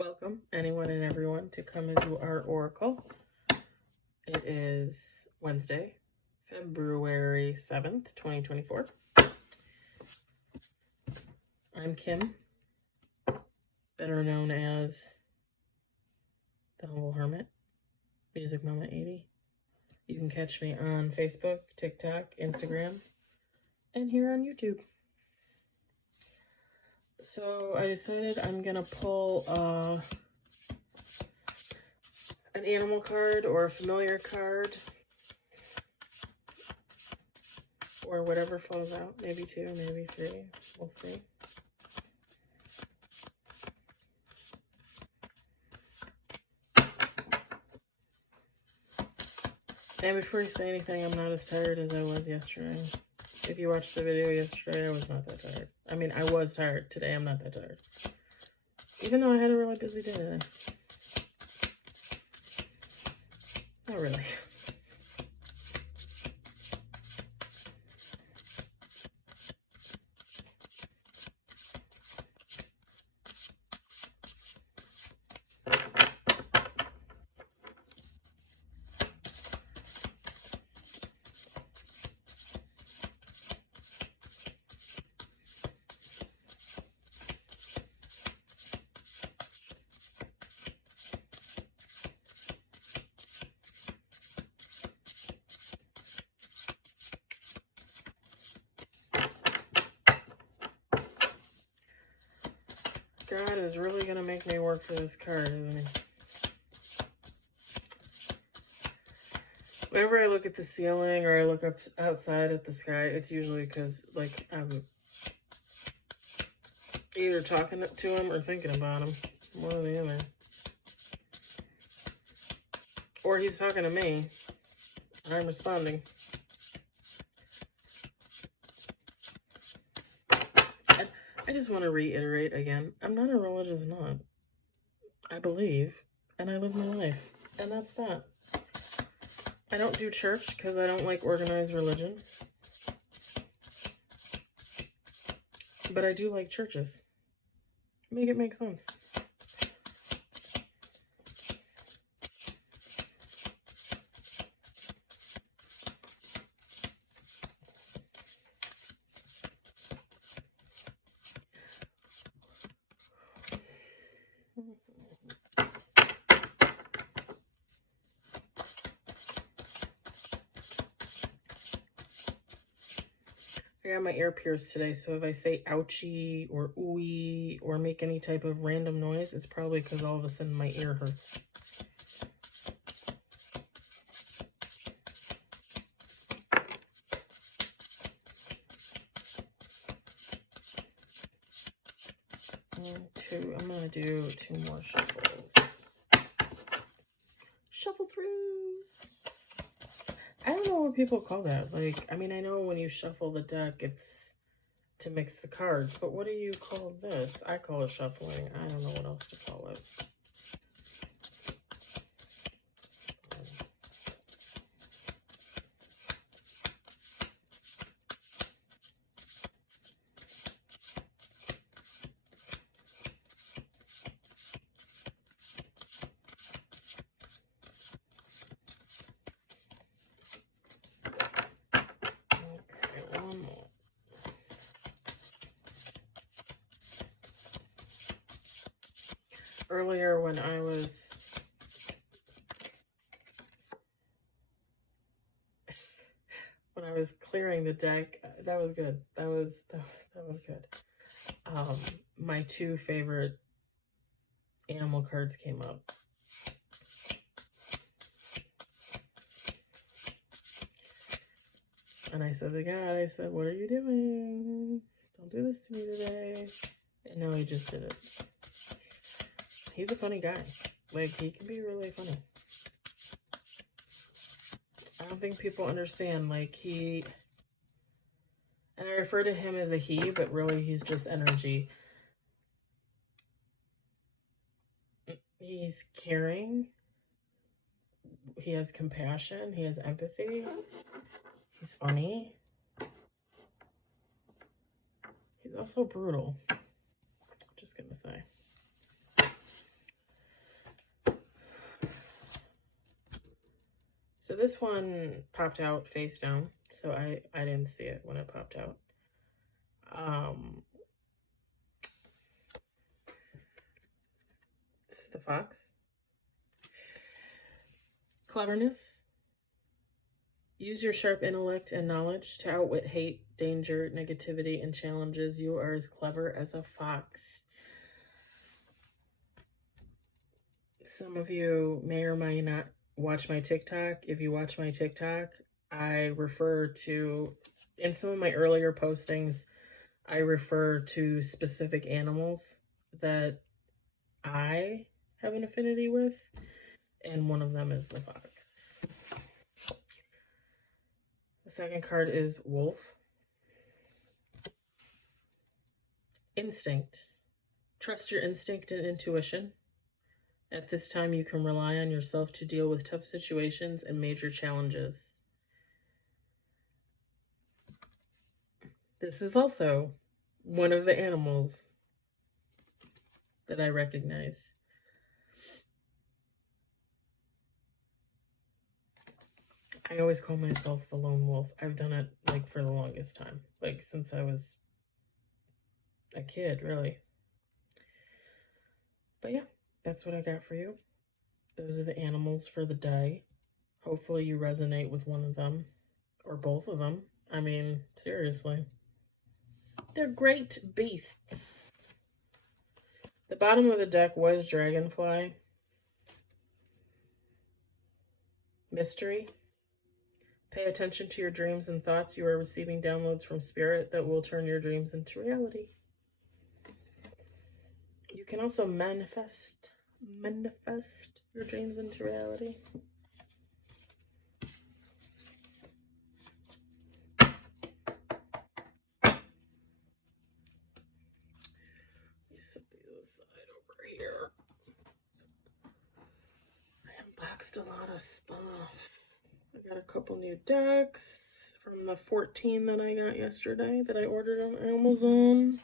Welcome anyone and everyone to come into our oracle. It is Wednesday, February 7th, 2024. I'm Kim, better known as The Humble Hermit, Music Mama 80. You can catch me on Facebook, TikTok, Instagram, and here on YouTube. So I decided I'm gonna pull an animal card or a familiar card, or whatever falls out. Maybe two, maybe three. We'll see. And before you say anything, I'm not as tired as I was yesterday. If you watched the video yesterday, I was not that tired. I mean, I was tired. Today, I'm not that tired. Even though I had a really busy day today. Not really. God is really going to make me work for this card, isn't he? Whenever I look at the ceiling or I look up outside at the sky, it's usually because, like, I'm either talking to him or thinking about him. One or the other. Or he's talking to me. I'm responding. I just want to reiterate again, I'm not a religious nut. I believe, and I live my life, and that's that. I don't do church because I don't like organized religion. But I do like churches. Make it make sense. I got my ear pierced today, so if I say ouchie or ooey or make any type of random noise, it's probably because all of a sudden my ear hurts. I'm going to do 2 more shuffles. Shuffle throughs. I don't know what people call that. Like, I mean, I know when you shuffle the deck, it's to mix the cards, but what do you call this? I call it shuffling. I don't know what else to call it. Earlier when I was clearing the deck, that was good. That was good. My 2 favorite animal cards came up. And I said to God, I said, what are you doing? Don't do this to me today. And now he just did it. He's a funny guy. Like, he can be really funny. I don't think people understand, like, and I refer to him as a he, but really he's just energy. He's caring. He has compassion. He has empathy. He's funny. He's also brutal. Just gonna say. So this one popped out face down, so I didn't see it when it popped out. This is the fox. Cleverness. Use your sharp intellect and knowledge to outwit hate, danger, negativity, and challenges. You are as clever as a fox. Some of you may or may not watch my TikTok. If you watch my TikTok, I refer to, in some of my earlier postings, I refer to specific animals that I have an affinity with, and one of them is the fox. The second card is Wolf. Instinct. Trust your instinct and intuition. At this time, you can rely on yourself to deal with tough situations and major challenges. This is also one of the animals that I recognize. I always call myself the lone wolf. I've done it like for the longest time, like since I was a kid, really. But yeah, that's what I got for you. Those are the animals for the day. Hopefully you resonate with one of them or both of them. I mean, seriously. They're great beasts. The bottom of the deck was Dragonfly. Mystery. Pay attention to your dreams and thoughts. You are receiving downloads from Spirit that will turn your dreams into reality. You can also manifest your dreams into reality. Let me set the other side over here. I unboxed a lot of stuff. I got a couple new decks from the 14 that I got yesterday that I ordered on Amazon.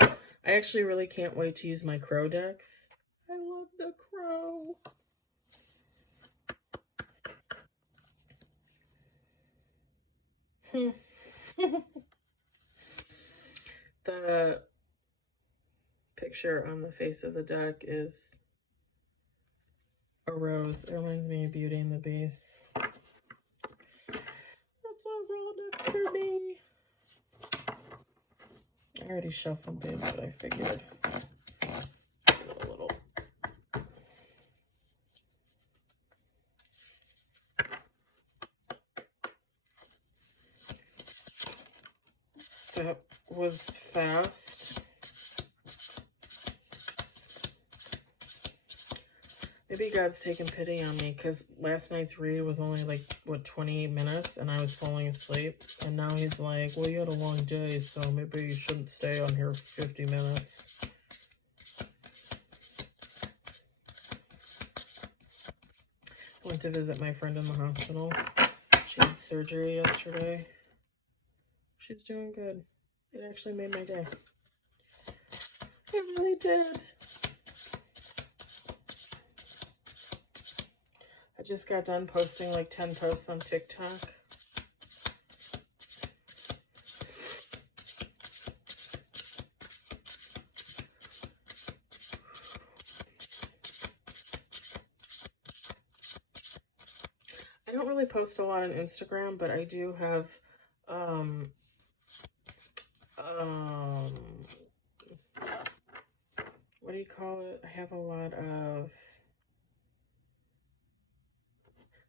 I actually really can't wait to use my crow decks. I love the crow. The picture on the face of the deck is a rose. It reminds me of Beauty and the Beast. That's a real deck for me. I already shuffled these, but I figured give it a little. That was fast. Maybe God's taking pity on me because last night's read was only like, what, 28 minutes and I was falling asleep. And now he's like, well, you had a long day, so maybe you shouldn't stay on here for 50 minutes. I went to visit my friend in the hospital. She had surgery yesterday. She's doing good. It actually made my day. It really did. I just got done posting like 10 posts on TikTok. I don't really post a lot on Instagram, but I do have what do you call it? I have a lot of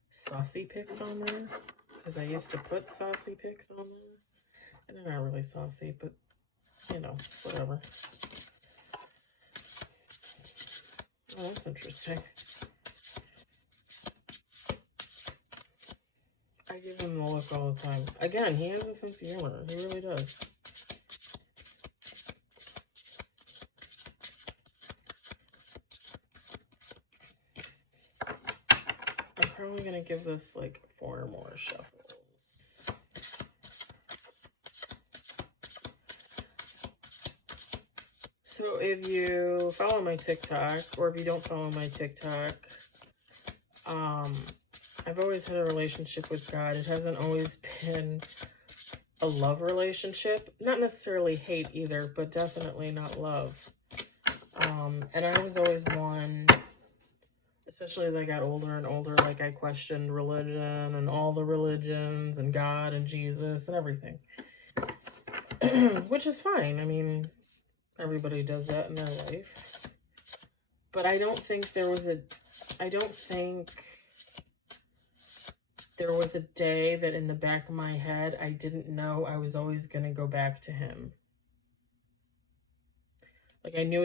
saucy pics on there because I used to put saucy pics on there. And they're not really saucy, but you know, whatever. Oh, that's interesting. I give him the look all the time. Again, he has a sense of humor. He really does. I'm probably going to give this like 4 more shuffles. So if you follow my TikTok, or if you don't follow my TikTok, I've always had a relationship with God. It hasn't always been a love relationship. Not necessarily hate either, but definitely not love. And I was always one, especially as I got older and older, like I questioned religion and all the religions and God and Jesus and everything. Which is fine. I mean, everybody does that in their life. But I don't think there was a day that in the back of my head I didn't know I was always going to go back to him. Like I knew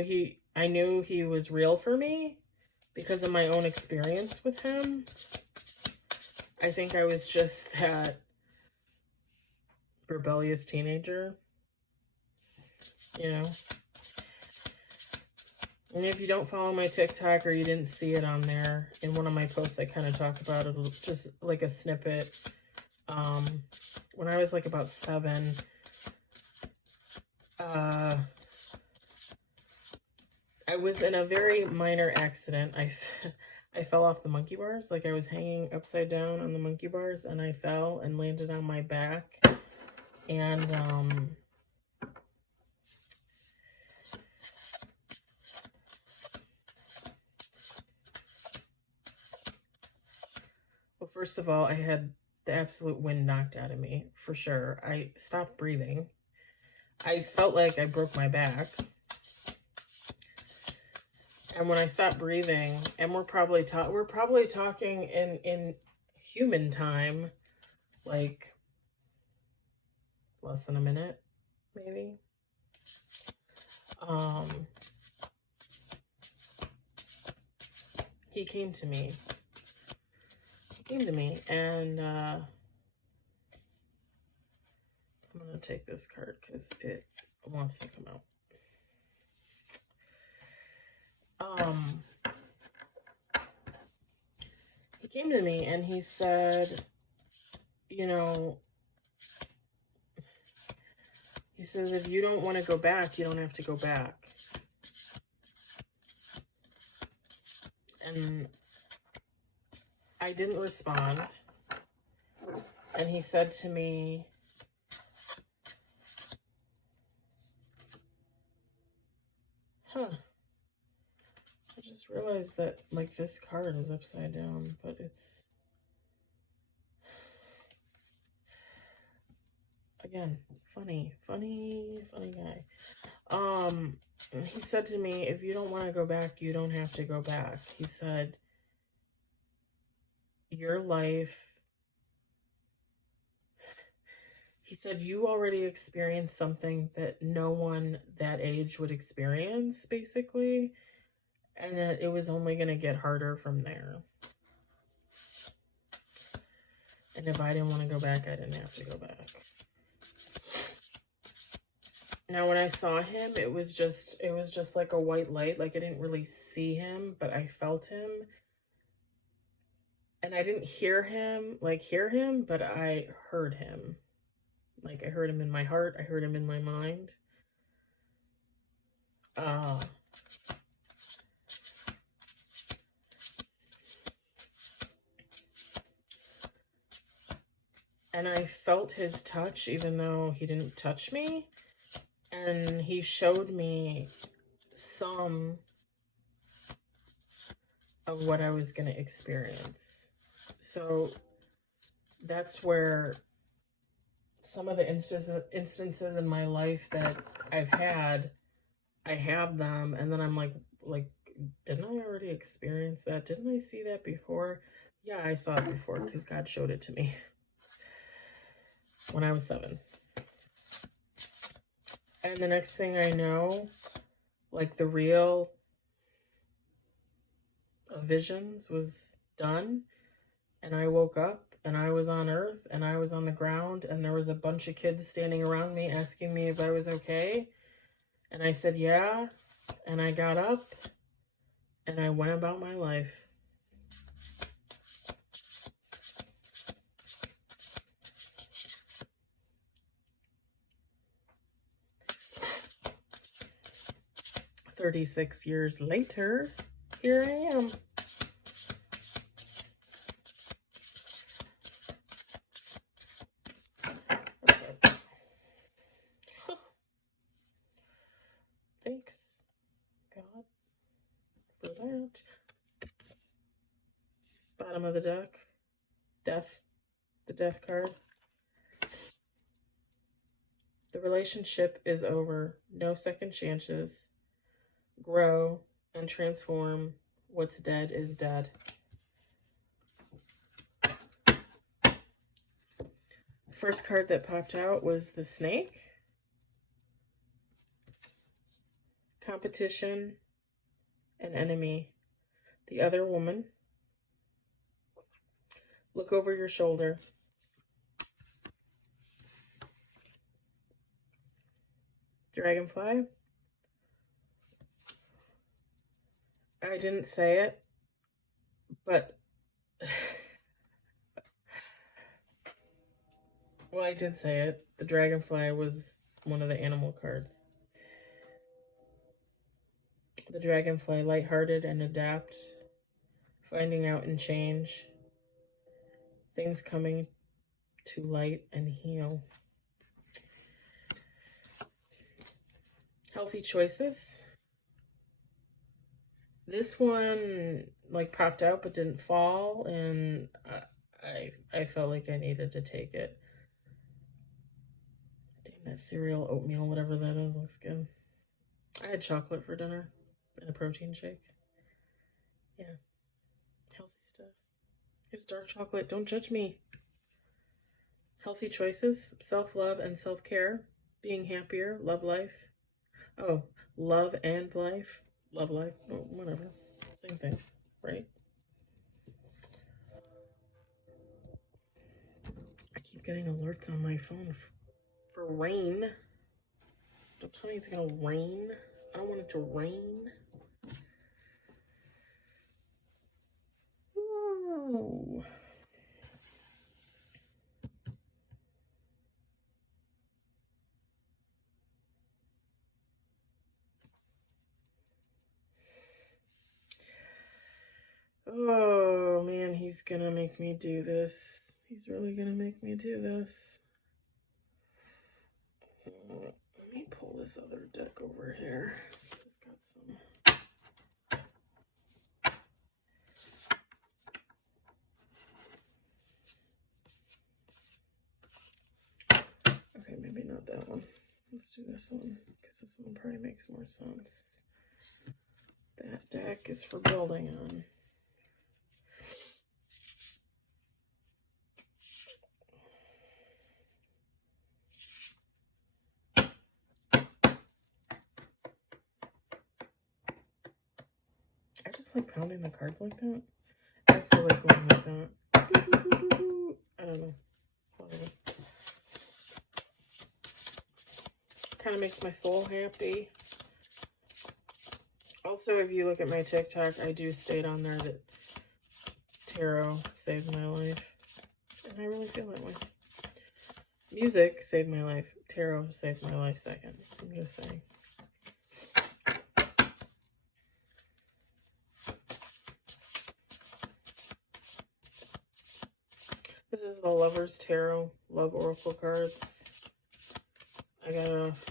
he was real for me because of my own experience with him. I think I was just that rebellious teenager, you know. And if you don't follow my TikTok or you didn't see it on there, in one of my posts I kind of talk about it, just like a snippet. When I was like about 7, I was in a very minor accident. I fell off the monkey bars. Like I was hanging upside down on the monkey bars and I fell and landed on my back. And well, first of all, I had the absolute wind knocked out of me, for sure. I stopped breathing. I felt like I broke my back. And when I stopped breathing, and we're probably talking in human time, like less than a minute, maybe. He came to me. And I'm gonna take this card because it wants to come out. He came to me and he said, you know, he says, if you don't want to go back, you don't have to go back. And I didn't respond. And he said to me, I just realized that, like, this card is upside down, but it's, again, funny guy. He said to me, if you don't want to go back, you don't have to go back. He said, your life, he said, you already experienced something that no one that age would experience, basically, and that it was only going to get harder from there. And if I didn't want to go back, I didn't have to go back. Now, when I saw him, it was just like a white light. Like I didn't really see him, but I felt him. And I didn't hear him, but I heard him. Like I heard him in my heart. I heard him in my mind. And I felt his touch, even though he didn't touch me. And he showed me some of what I was going to experience. So that's where some of the instances in my life that I've had, I have them, and then I'm like, didn't I already experience that? Didn't I see that before? Yeah, I saw it before because God showed it to me when I was 7. And the next thing I know, like the reel of visions was done, and I woke up and I was on earth and I was on the ground, and there was a bunch of kids standing around me asking me if I was okay. And I said, yeah. And I got up and I went about my life. "36 years later, here I am." Thanks, God, for that. Bottom of the deck. Death. The death card. The relationship is over. No second chances. Grow and transform. What's dead is dead. First card that popped out was the snake. Competition. An enemy. The other woman. Look over your shoulder. Dragonfly. I didn't say it, but well, I did say it. The dragonfly was one of the animal cards. The dragonfly, lighthearted and adapt, finding out and change, things coming to light and heal. Healthy choices. This one like popped out but didn't fall, and I felt like I needed to take it. Damn, that cereal, oatmeal, whatever that is, looks good. I had chocolate for dinner and a protein shake. Yeah, healthy stuff. Here's dark chocolate. Don't judge me. Healthy choices, self-love and self-care, being happier, love life. Oh, love and life. Love life. Oh, whatever. Same thing, right? I keep getting alerts on my phone for rain. Don't tell me it's gonna rain. I don't want it to rain. Oh. Oh man, he's gonna make me do this. He's really gonna make me do this. Let me pull this other deck over here. This has got some. Okay, maybe not that one. Let's do this one, because this one probably makes more sense. That deck is for building on. I just like pounding the cards like that. I also like going like that. I don't know. Whatever. Kind of makes my soul happy. Also, if you look at my TikTok, I do state on there that tarot saved my life. And I really feel that way. Music saved my life. Tarot saved my life second. I'm just saying. This is the Lover's Tarot, Love Oracle cards. I got it off.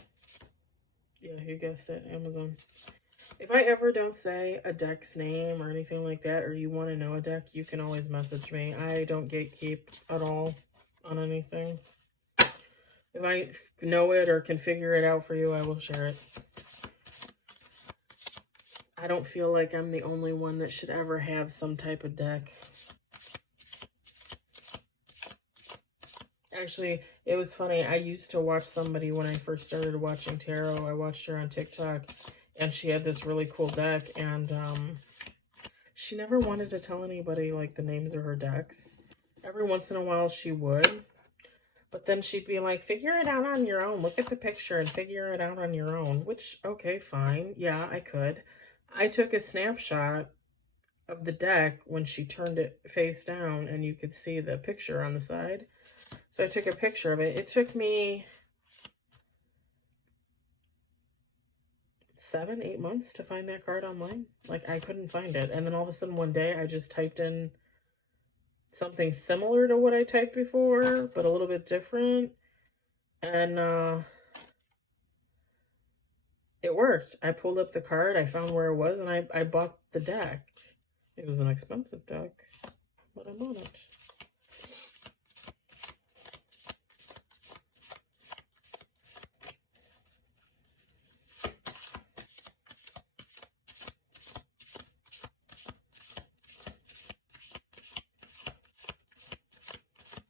Yeah, you guessed it, Amazon. If I ever don't say a deck's name or anything like that, or you want to know a deck, you can always message me. I don't gatekeep at all on anything. If I know it or can figure it out for you, I will share it. I don't feel like I'm the only one that should ever have some type of deck. Actually, it was funny. I used to watch somebody when I first started watching tarot. I watched her on TikTok, and she had this really cool deck, and she never wanted to tell anybody like the names of her decks. Every once in a while she would, but then she'd be like, figure it out on your own. Look at the picture and figure it out on your own, which, okay, fine. Yeah, I could. I took a snapshot of the deck when she turned it face down, and you could see the picture on the side. So I took a picture of it. It took me 7, 8 months to find that card online. Like, I couldn't find it. And then all of a sudden one day I just typed in something similar to what I typed before, but a little bit different. And It worked. I pulled up the card, I found where it was, and I bought the deck. It was an expensive deck, but I bought it.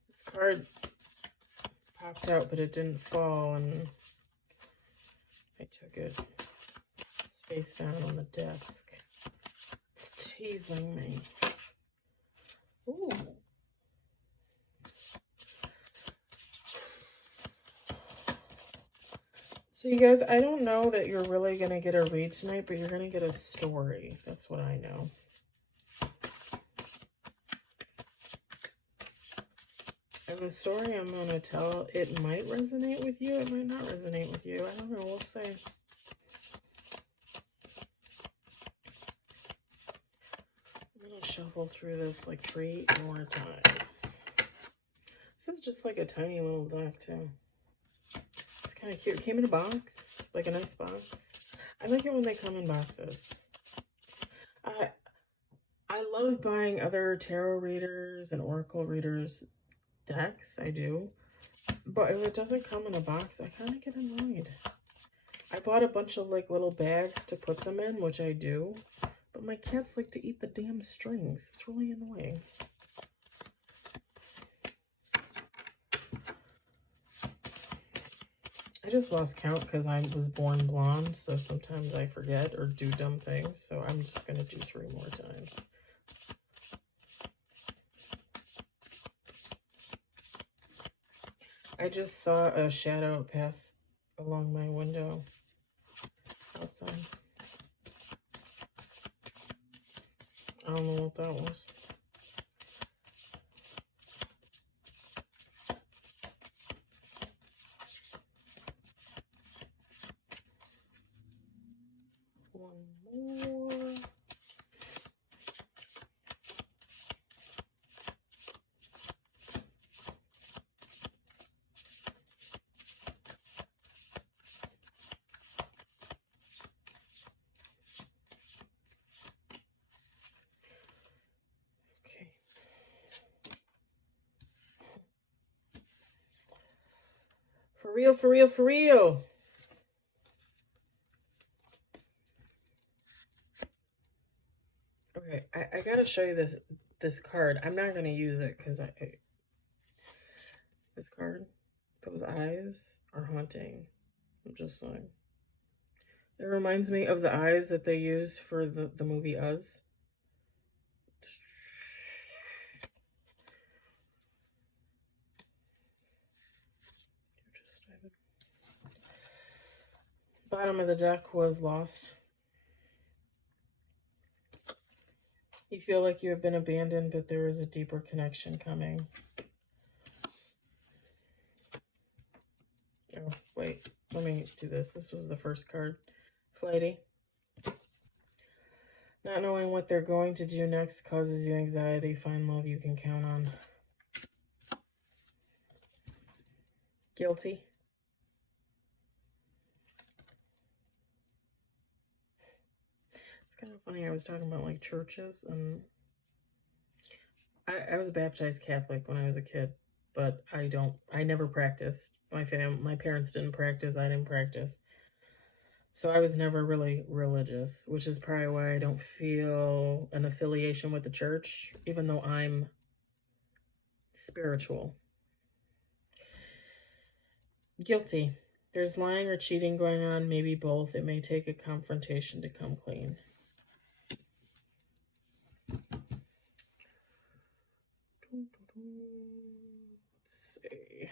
This card popped out, but it didn't fall, and I took it. It's face down on the desk. It's teasing me. Ooh. So you guys, I don't know that you're really going to get a read tonight, but you're going to get a story. That's what I know. And the story I'm going to tell, it might resonate with you. It might not resonate with you. I don't know. We'll see. I'm going to shuffle through this like 3 more times. This is just like a tiny little deck, too. It's kind of cute. It came in a box, like a nice box. I like it when they come in boxes. I love buying other tarot readers and oracle readers decks. I do. But if it doesn't come in a box, I kind of get annoyed. I bought a bunch of like little bags to put them in, which I do. But my cats like to eat the damn strings. It's really annoying. I just lost count because I was born blonde, so sometimes I forget or do dumb things. So I'm just going to do 3 more times. I just saw a shadow pass along my window outside. I don't know what that was. One more. For real, for real, for real. Okay, I gotta show you this card. I'm not gonna use it because this card, those eyes are haunting. I'm just saying. It reminds me of the eyes that they use for the movie Us. Bottom of the deck was lost. You feel like you have been abandoned, but there is a deeper connection coming. Oh, wait. Let me do this. This was the first card. Flighty. Not knowing what they're going to do next causes you anxiety. Find love you can count on. Guilty. It's kind of funny. I was talking about like churches, and I was baptized Catholic when I was a kid, but I never practiced. My parents didn't practice. I didn't practice. So I was never really religious, which is probably why I don't feel an affiliation with the church, even though I'm spiritual. Guilty. There's lying or cheating going on, maybe both. It may take a confrontation to come clean. Let's see.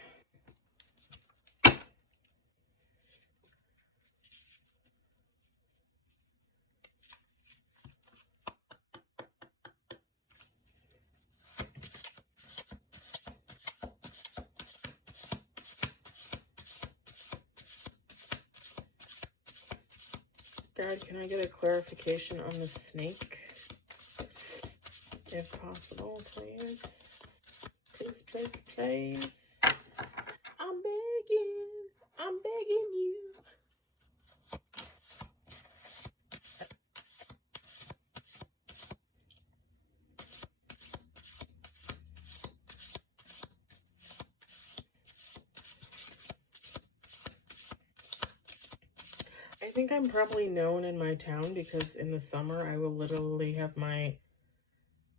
God, can I get a clarification on the snake? If possible, please. Please, please, please. I'm begging you. think I'm probably known in my town because in the summer I will literally have my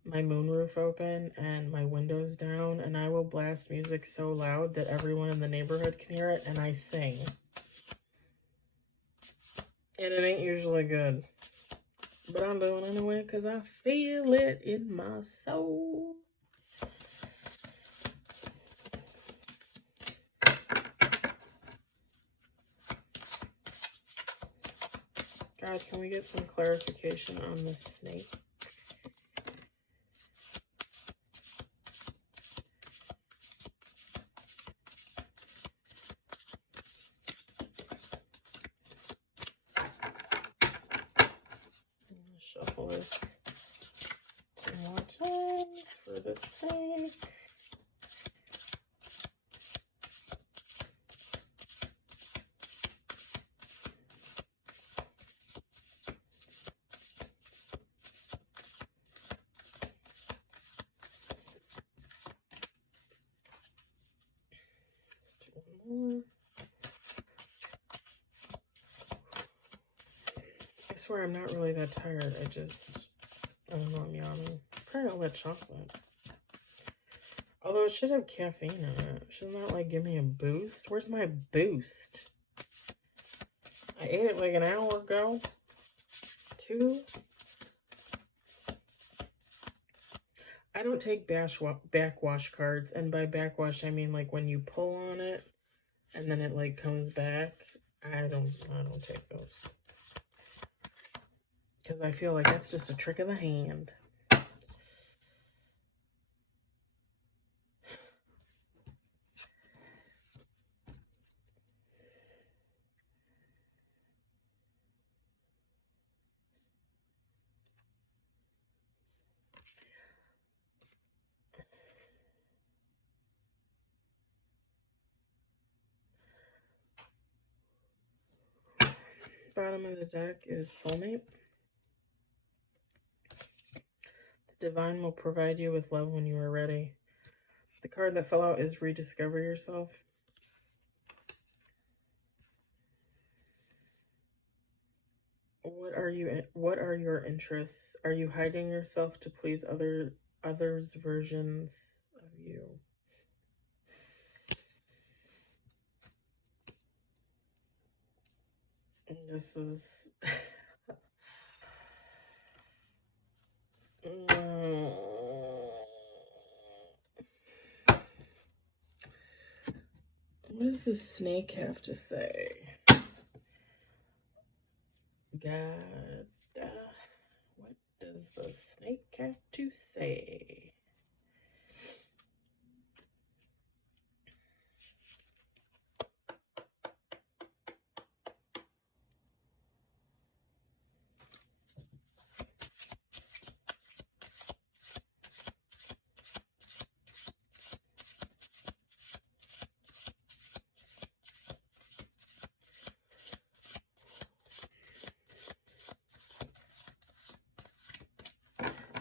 moonroof open and my windows down, and I will blast music so loud that everyone in the neighborhood can hear it, and I sing. And it ain't usually good. But I'm doing it anyway because I feel it in my soul. God, can we get some clarification on this snake? Shuffle this 2 more times for the snake. Let's do 1 more. I swear I'm not really that tired. I don't know, I'm yawning. It's probably all that chocolate. Although it should have caffeine in it. Shouldn't that like give me a boost? Where's my boost? I ate it like an hour ago. 2. I don't take backwash cards, and by backwash I mean like when you pull on it and then it like comes back. I don't take those. Because I feel like that's just a trick of the hand. Bottom of the deck is Soulmate. The Divine will provide you with love when you are ready. The card that fell out is Rediscover Yourself. What are your interests? Are you hiding yourself to please others' versions of you? And this is what does the snake have to say? God, what does the snake have to say?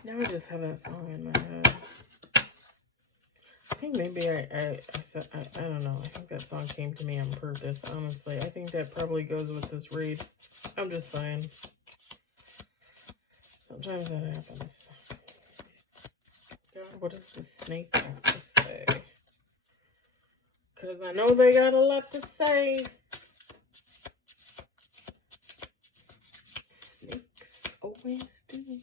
Now I just have that song in my head. I think maybe I said, I don't know. I think that song came to me on purpose, honestly. I think that probably goes with this read. I'm just saying. Sometimes that happens. God, what does the snake have to say? Because I know they got a lot to say. Snakes always do.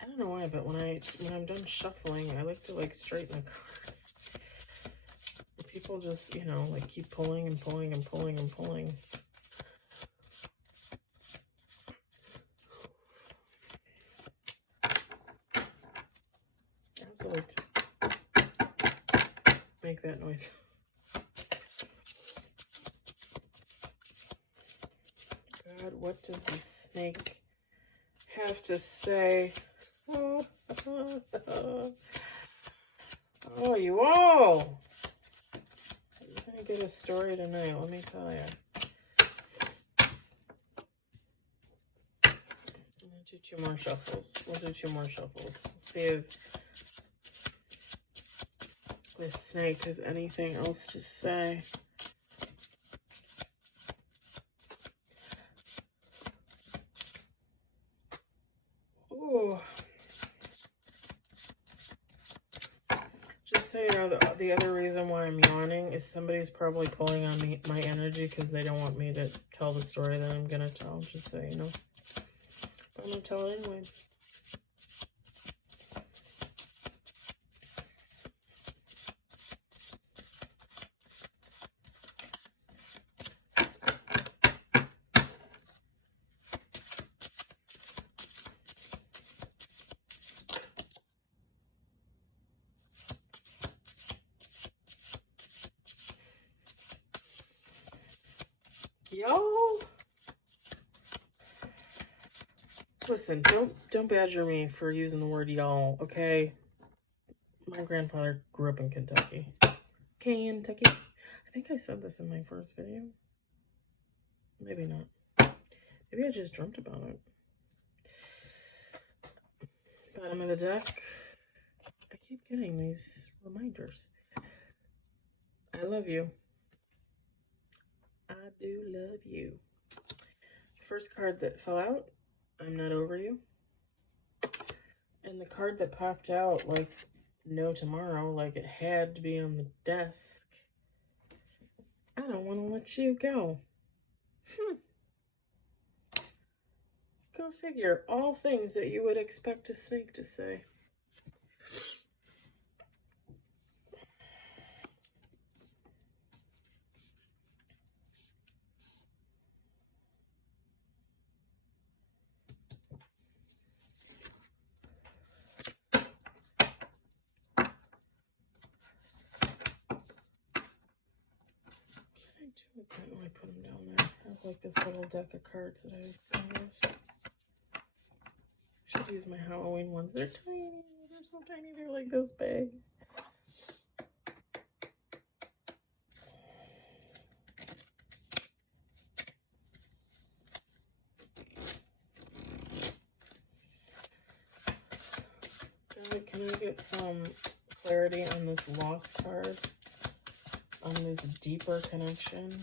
I don't know why, but when I'm done shuffling, I like to like straighten the cards. People just, you know, like keep pulling and pulling and pulling and pulling. I also like to make that noise. God, what does the snake have to say? Oh. Oh, you all. You're going to get a story tonight, let me tell you. We'll do 2 more shuffles. We'll do 2 more shuffles. See if this snake has anything else to say. Ooh. Just so you know, the other reason why I'm yawning is somebody's probably pulling on my energy because they don't want me to tell the story that I'm going to tell, just so you know. But I'm going to tell it anyway. Y'all, listen, don't badger me for using the word y'all, okay? My grandfather grew up in Kentucky. Kentucky. I think I said this in my first video. Maybe not. Maybe I just dreamt about it. Bottom of the deck. I keep getting these reminders. I love you. I do love you. First card that fell out, I'm not over you. And the card that popped out, like, no tomorrow, like it had to be on the desk. I don't want to let you go. Go figure. All things that you would expect a snake to say. I put them down there. I have like this little deck of cards that I use. Should use my Halloween ones. They're tiny. They're so tiny. They're like this big. God, can I get some clarity on this lost card? On this deeper connection?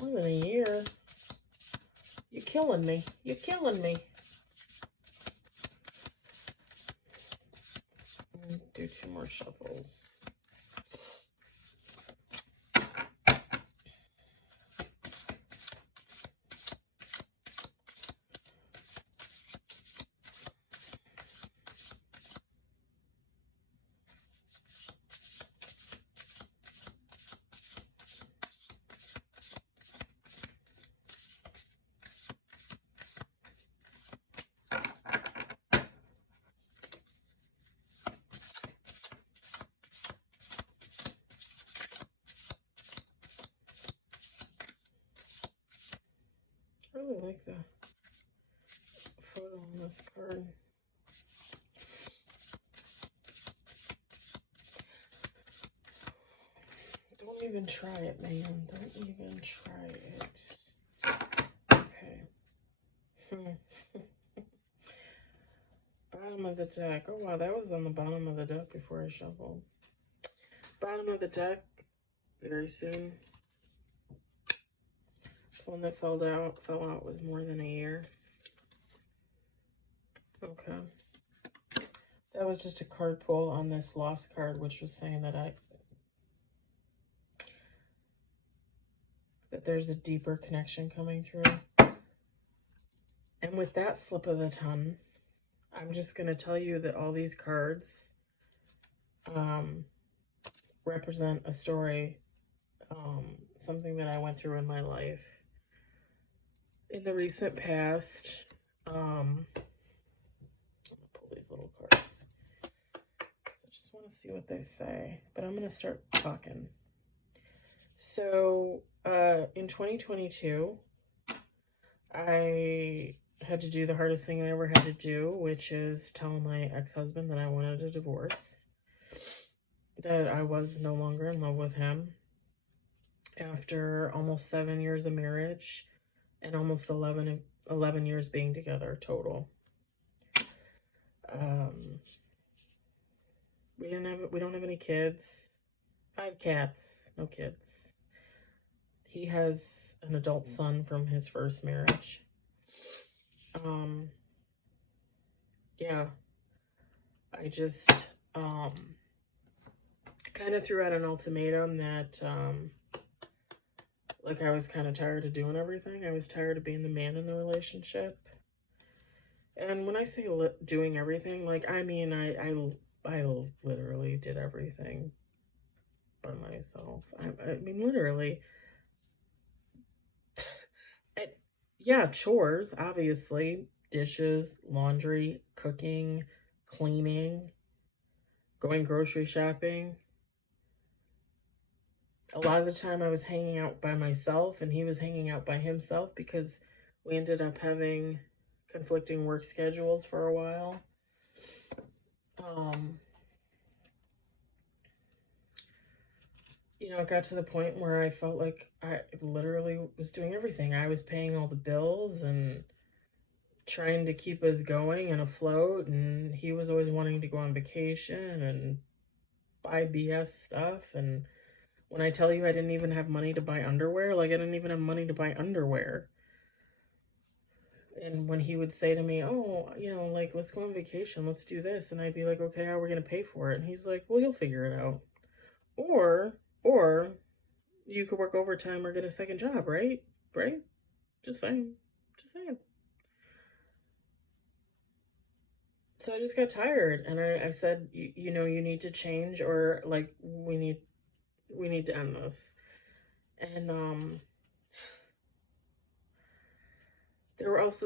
More than a year. You're killing me. You're killing me. Do 2 more shuffles. I really like the photo on this card. Don't even try it, man. Don't even try it. Okay. Bottom of the deck. Oh, wow. That was on the bottom of the deck before I shuffled. Bottom of the deck. Very soon. The one that fell out was more than a year. Okay. That was just a card pull on this lost card, which was saying that there's a deeper connection coming through. And with that slip of the tongue, I'm just going to tell you that all these cards represent a story, something that I went through in my life. In the recent past, I'm going to pull these little cards. I just want to see what they say, but I'm going to start talking. So, in 2022, I had to do the hardest thing I ever had to do, which is tell my ex-husband that I wanted a divorce, that I was no longer in love with him after almost 7 years of marriage and almost 11 years being together total. We don't have any kids. 5 cats, no kids. He has an adult son from his first marriage. Yeah, I just kind of threw out an ultimatum that like I was kind of tired of doing everything. I was tired of being the man in the relationship. And when I say doing everything, like, I mean, I literally did everything by myself. I mean, literally. Yeah, chores, obviously. Dishes, laundry, cooking, cleaning, going grocery shopping. A lot of the time I was hanging out by myself and he was hanging out by himself because we ended up having conflicting work schedules for a while. You know, it got to the point where I felt like I literally was doing everything. I was paying all the bills and trying to keep us going and afloat, and he was always wanting to go on vacation and buy BS stuff. And when I tell you I didn't even have money to buy underwear, like, I didn't even have money to buy underwear. And when he would say to me, oh, you know, like, let's go on vacation, let's do this, and I'd be like, okay, how are we going to pay for it? And he's like, well, you'll figure it out. Or you could work overtime or get a second job, right? Right? Just saying. Just saying. So I just got tired, and I said, you know, you need to change, or like we need to end this. And there was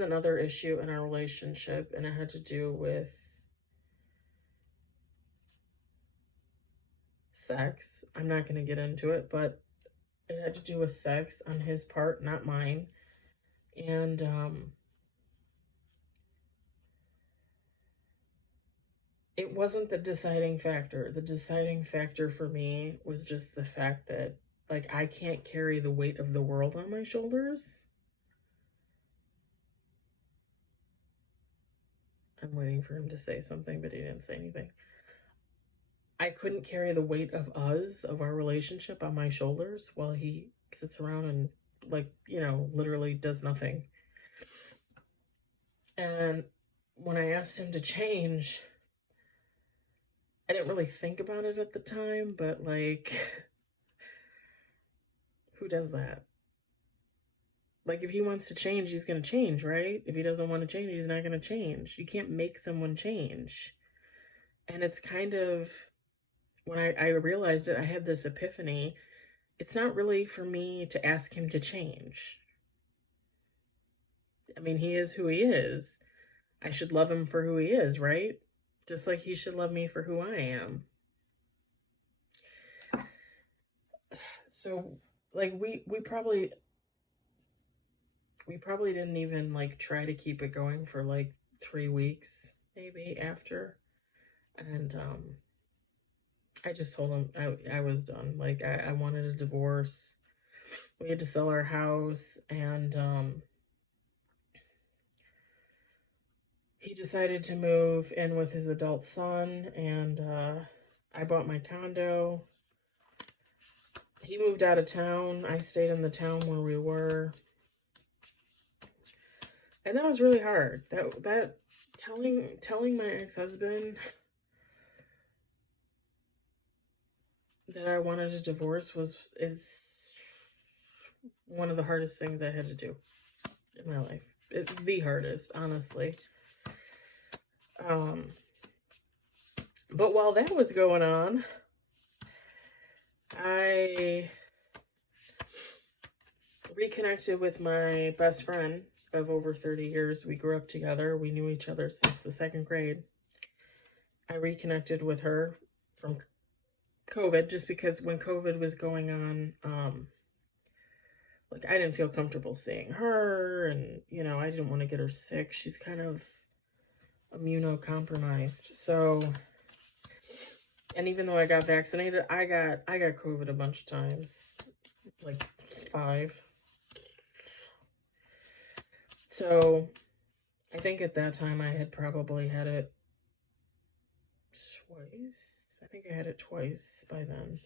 another issue in our relationship, and it had to do with sex. I'm not going to get into it, but it had to do with sex on his part, not mine. And it wasn't the deciding factor. The deciding factor for me was just the fact that, like, I can't carry the weight of the world on my shoulders. I'm waiting for him to say something, but he didn't say anything. I couldn't carry the weight of our relationship on my shoulders while he sits around and, like, you know, literally does nothing. And when I asked him to change, I didn't really think about it at the time, but, like, who does that? Like, if he wants to change, he's going to change, right? If he doesn't want to change, he's not going to change. You can't make someone change. And it's kind of, when I realized it, I had this epiphany. It's not really for me to ask him to change. I mean, he is who he is. I should love him for who he is, right? Just like he should love me for who I am. So, like, we probably didn't even, like, try to keep it going for like 3 weeks maybe after. And I just told him I was done. Like, I wanted a divorce. We had to sell our house, and he decided to move in with his adult son, and I bought my condo. He moved out of town. I stayed in the town where we were. And that was really hard. That telling my ex-husband that I wanted a divorce is one of the hardest things I had to do in my life. the hardest, honestly. But while that was going on, I reconnected with my best friend of over 30 years. We grew up together. We knew each other since the 2nd grade. I reconnected with her from COVID just because when COVID was going on, like I didn't feel comfortable seeing her, and I didn't want to get her sick. She's kind of immunocompromised. So, and even though I got vaccinated, I got COVID a bunch of times, like 5. So I think at that time I had probably had it twice. I think I had it twice by then.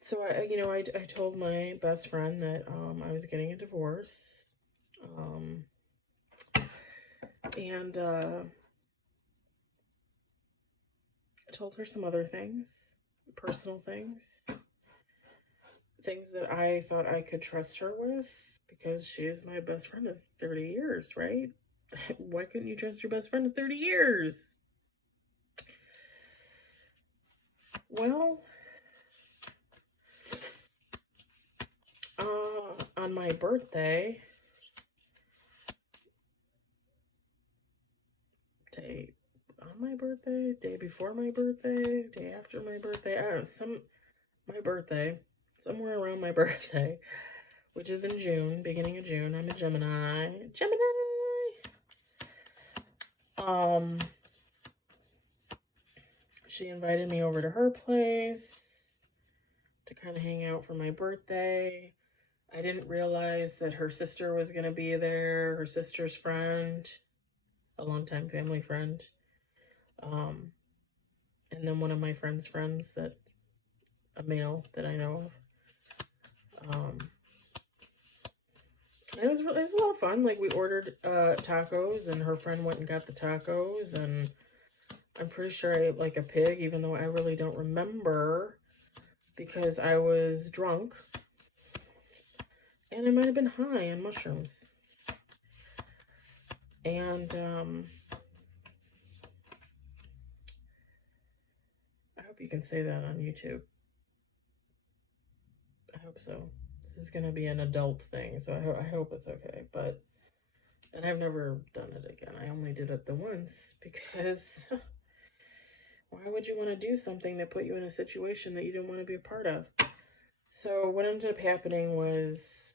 So I told my best friend that I was getting a divorce, and I told her some other things, personal things that I thought I could trust her with, because she is my best friend of 30 years, right? Why couldn't you trust your best friend of 30 years? Well, on my birthday, day before my birthday, day after my birthday, I don't know, my birthday, somewhere around my birthday, which is in June, beginning of June. I'm a Gemini. She invited me over to her place to kind of hang out for my birthday. I didn't realize that her sister was going to be there, her sister's friend, a longtime family friend. And then one of my friend's friends, a male that I know of. It was a lot of fun. Like, we ordered tacos, and her friend went and got the tacos, and I'm pretty sure I ate like a pig, even though I really don't remember because I was drunk. And I might have been high on mushrooms. And I hope you can say that on YouTube. I hope so. This is going to be an adult thing, so I hope it's okay. And I've never done it again. I only did it the once because why would you want to do something that put you in a situation that you didn't want to be a part of? So what ended up happening was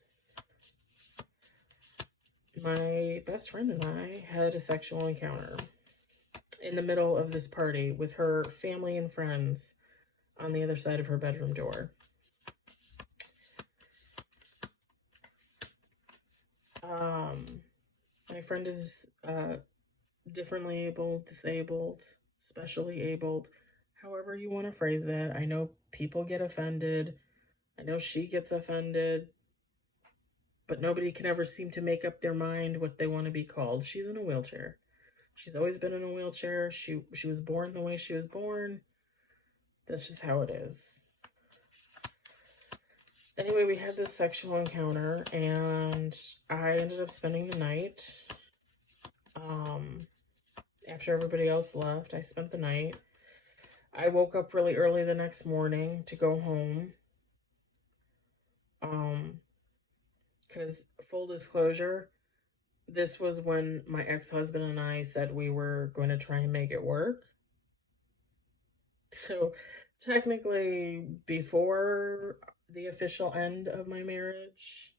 my best friend and I had a sexual encounter in the middle of this party with her family and friends on the other side of her bedroom door. My friend is differently abled, disabled, specially abled, however you want to phrase that. I know people get offended. I know she gets offended. But nobody can ever seem to make up their mind what they want to be called. She's in a wheelchair. She's always been in a wheelchair. She was born the way she was born. That's just how it is. Anyway, we had this sexual encounter, and I ended up spending the night. After everybody else left, I spent the night. I woke up really early the next morning to go home. Because, full disclosure, this was when my ex-husband and I said we were going to try and make it work. So, technically, before the official end of my marriage,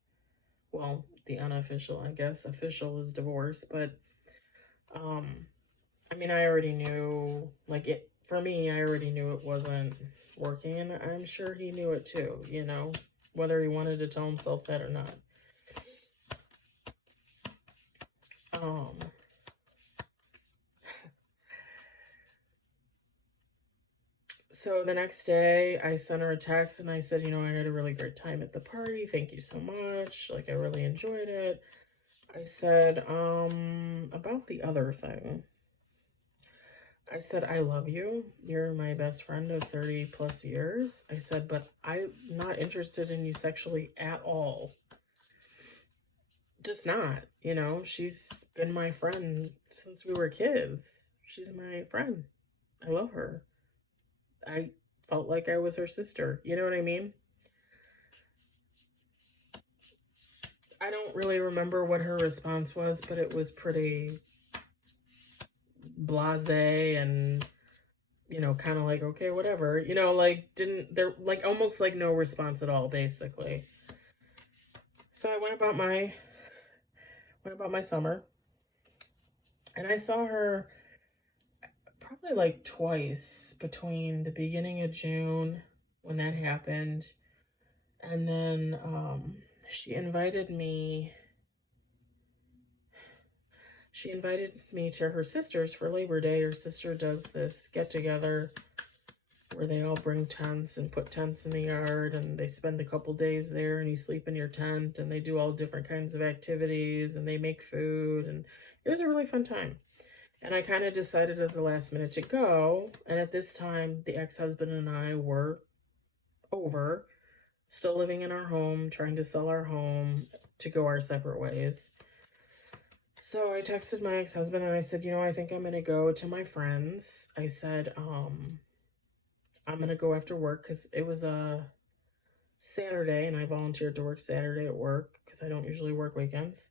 well, the unofficial, I guess, official is divorce, but, I mean, I already knew, for me, I already knew it wasn't working, and I'm sure he knew it too, whether he wanted to tell himself that or not. So the next day, I sent her a text and I said, I had a really great time at the party. Thank you so much. Like, I really enjoyed it. I said, about the other thing. I said, I love you. You're my best friend of 30 plus years. I said, but I'm not interested in you sexually at all. Just not, you know, she's been my friend since we were kids. She's my friend. I love her. I felt like I was her sister. You know what I mean? I don't really remember what her response was, but it was pretty blasé and, you know, kind of like, okay, whatever. You know, like, didn't, there, like, almost like no response at all, basically. So I went about my summer, and I saw her probably like twice between the beginning of June when that happened, and then she invited me she invited me to her sister's for Labor Day. Her sister does this get together where they all bring tents and put tents in the yard, and they spend a couple days there, and you sleep in your tent, and they do all different kinds of activities, and they make food, and it was a really fun time. And I kind of decided at the last minute to go. And at this time, the ex-husband and I were over, still living in our home, trying to sell our home to go our separate ways. So I texted my ex-husband and I said, you know, I think I'm going to go to my friends. I said, I'm going to go after work because it was a Saturday and I volunteered to work Saturday at work because I don't usually work weekends.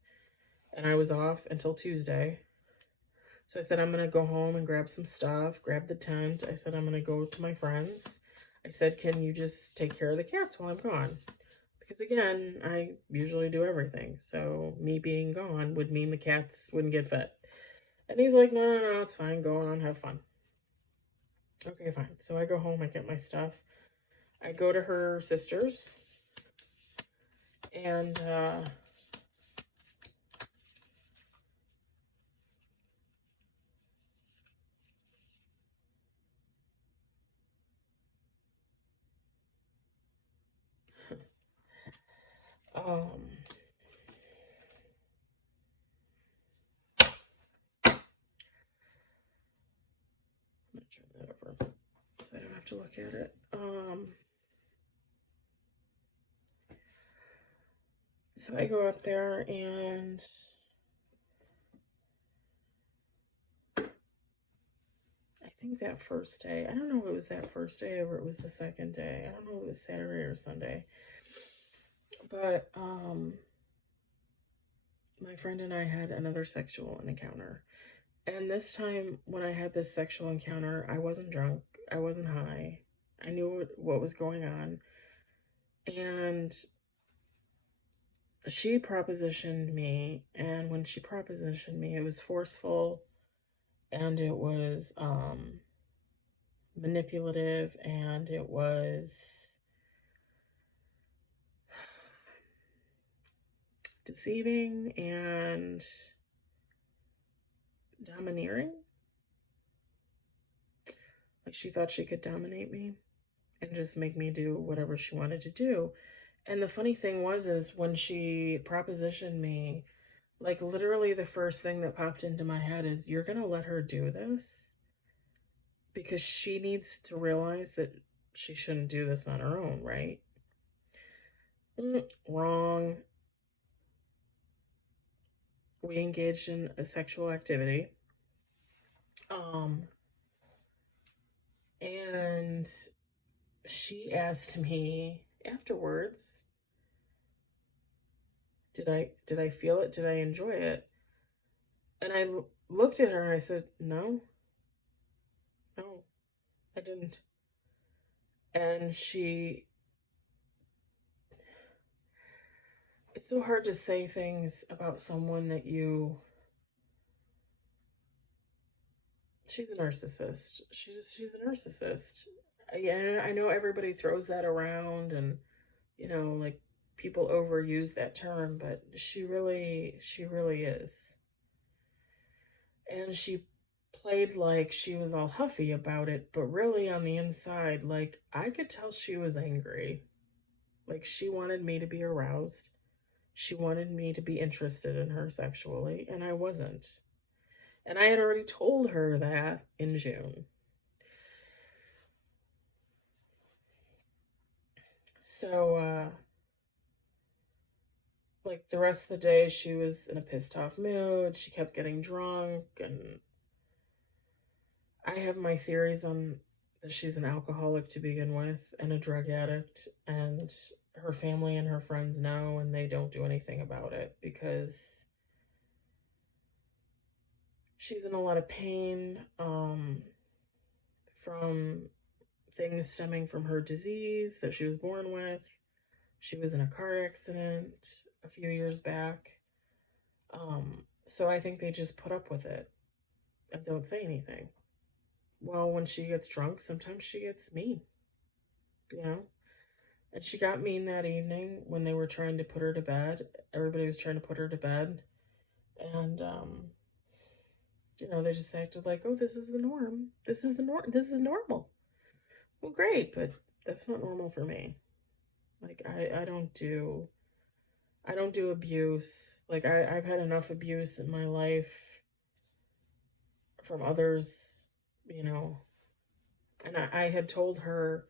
And I was off until Tuesday. So I said, I'm going to go home and grab some stuff, grab the tent. I said, I'm going to go to my friends. I said, can you just take care of the cats while I'm gone? Because again, I usually do everything. So me being gone would mean the cats wouldn't get fed. And he's like, no, it's fine. Go on, have fun. Okay, fine. So I go home, I get my stuff. I go to her sister's. And um, I'm gonna turn that over so I don't have to look at it. So I go up there and I think that first day, I don't know if it was that first day or it was the second day. I don't know if it was Saturday or Sunday. But my friend and I had another sexual encounter. And this time when I had this sexual encounter, I wasn't drunk. I wasn't high. I knew what was going on. And she propositioned me, and when she propositioned me, it was forceful and it was manipulative and it was deceiving and domineering. Like she thought she could dominate me and just make me do whatever she wanted to do. And the funny thing was is when she propositioned me, like literally the first thing that popped into my head is you're going to let her do this because she needs to realize that she shouldn't do this on her own, right? Wrong. We engaged in a sexual activity. And she asked me afterwards, did I feel it? Did I enjoy it? And I looked at her and I said, no, I didn't. And it's so hard to say things about someone that she's a narcissist. She's a narcissist. I know everybody throws that around and, you know, like people overuse that term, but she really is. And she played like she was all huffy about it, but really on the inside, like I could tell she was angry. Like she wanted me to be aroused. She wanted me to be interested in her sexually, and I wasn't. And I had already told her that in June. So, like the rest of the day, she was in a pissed off mood. She kept getting drunk, and I have my theories on that she's an alcoholic to begin with and a drug addict, and her family and her friends know, and they don't do anything about it because she's in a lot of pain from things stemming from her disease that she was born with. She was in a car accident a few years back. So I think they just put up with it and don't say anything. Well, when she gets drunk, sometimes she gets mean, you know? And she got mean that evening when they were trying to put her to bed. Everybody was trying to put her to bed. And, they just acted like, oh, this is the norm. This is the norm. This is normal. Well, great, but that's not normal for me. Like, I don't do abuse. Like, I've had enough abuse in my life from others, you know. And I had told her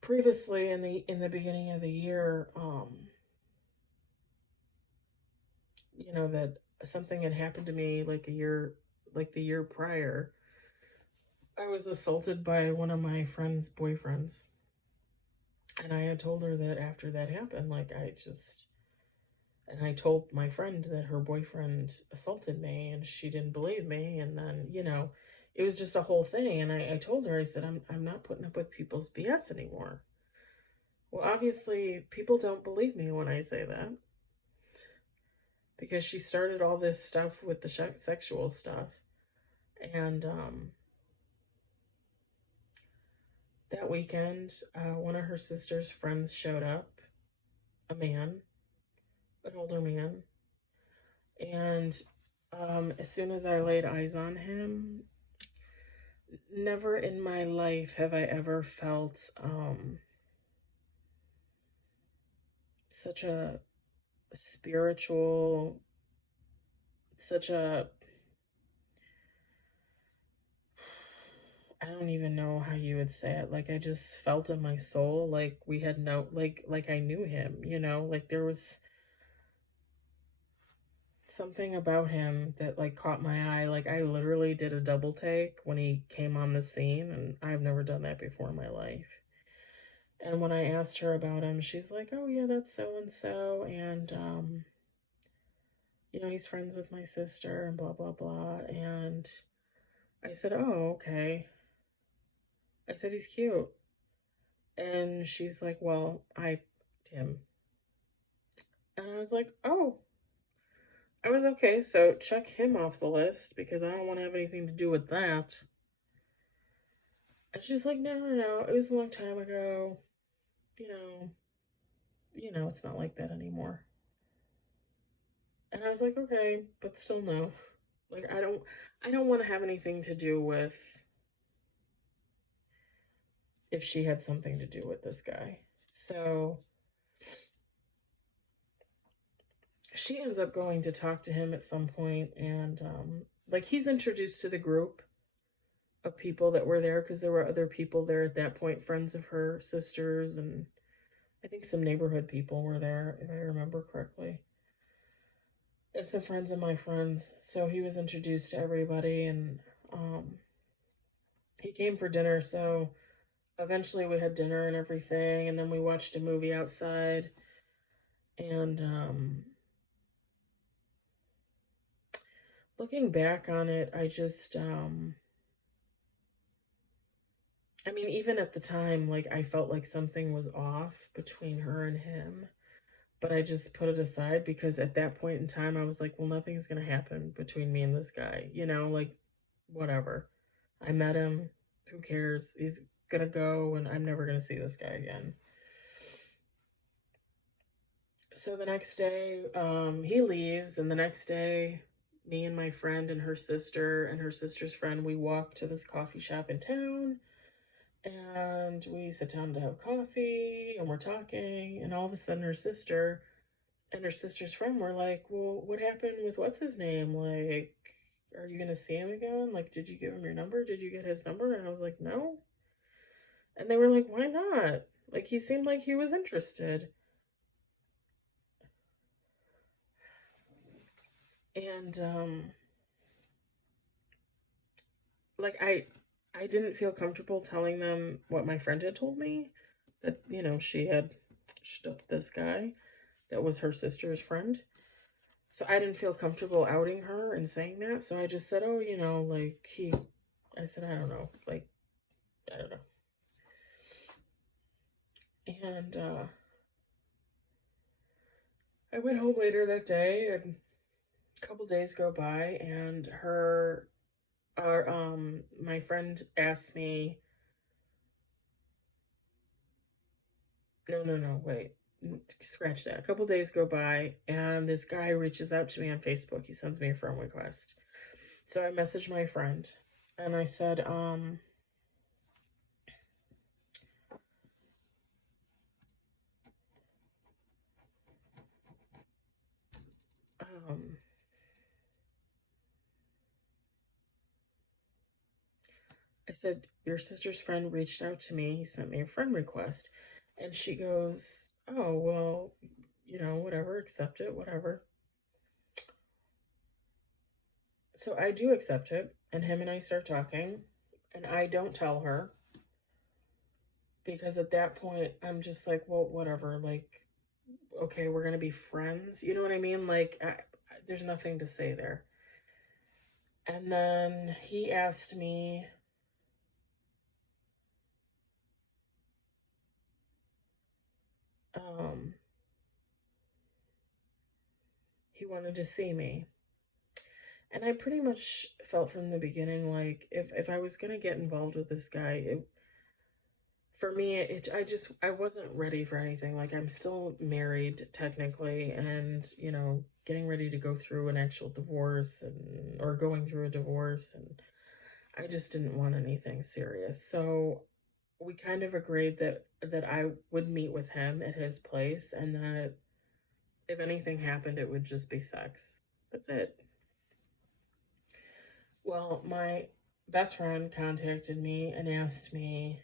previously in the beginning of the year, that something had happened to me like the year prior. I was assaulted by one of my friend's boyfriends. And I had told her that after that happened, and I told my friend that her boyfriend assaulted me and she didn't believe me. And then, it was just a whole thing. And I told her, I said, I'm not putting up with people's BS anymore. Well, obviously, people don't believe me when I say that because she started all this stuff with the sexual stuff. And that weekend, one of her sister's friends showed up, a man, an older man. And as soon as I laid eyes on him, never in my life have I ever felt such a spiritual, such a, I don't even know how you would say it. Like I just felt in my soul, like we had like I knew him, like there was something about him that like caught my eye. Like I literally did a double take when he came on the scene, and I've never done that before in my life. And when I asked her about him, she's like, "Oh yeah, that's so and so, and he's friends with my sister, and blah blah blah." And I said, "Oh, okay." I said, "He's cute." And she's like, "Well, I him." And I was like, "Oh, I was okay, so check him off the list because I don't want to have anything to do with that." And she's like, "No, no, no, it was a long time ago. You know, it's not like that anymore." And I was like, "Okay, but still no. Like I don't want to have anything to do with if she had something to do with this guy." So she ends up going to talk to him at some point, and like he's introduced to the group of people that were there because there were other people there at that point, friends of her sisters, and I think some neighborhood people were there, if I remember correctly. And some friends of my friends. So he was introduced to everybody, and he came for dinner. So eventually we had dinner and everything, and then we watched a movie outside. And looking back on it, I mean, even at the time, like, I felt like something was off between her and him, but I just put it aside because at that point in time, I was like, well, nothing's going to happen between me and this guy, like, whatever. I met him. Who cares? He's going to go, and I'm never going to see this guy again. So the next day, he leaves, and the next day, me and my friend and her sister's friend, we walk to this coffee shop in town, and we sit down to have coffee, and we're talking, and all of a sudden her sister and her sister's friend were like, well, what happened with what's his name? Like, are you going to see him again? Like, did you give him your number? Did you get his number? And I was like, no. And they were like, why not? Like, he seemed like he was interested. And, like, I didn't feel comfortable telling them what my friend had told me, that, you know, she had stooped this guy that was her sister's friend. So I didn't feel comfortable outing her and saying that. So I just said, oh, you know, like I said, I don't know, like, I don't know. And I went home later that day, and a couple days go by, and my friend asked me, no, wait, scratch that. A couple days go by, and this guy reaches out to me on Facebook. He sends me a friend request. So I messaged my friend, and I said, um, I said, your sister's friend reached out to me. He sent me a friend request. And she goes, oh, well, you know, whatever, accept it, whatever. So I do accept it. And him and I start talking. And I don't tell her, because at that point, I'm just like, well, whatever. Like, okay, we're going to be friends. You know what I mean? Like, there's nothing to say there. And then he asked me, um, he wanted to see me. And I pretty much felt from the beginning like if I was gonna get involved with this guy, for me I wasn't ready for anything. Like, I'm still married technically, and you know, getting ready to go through an actual divorce, and or going through a divorce, and I just didn't want anything serious. So we kind of agreed that I would meet with him at his place, and that if anything happened, it would just be sex. That's it. Well, my best friend contacted me and asked me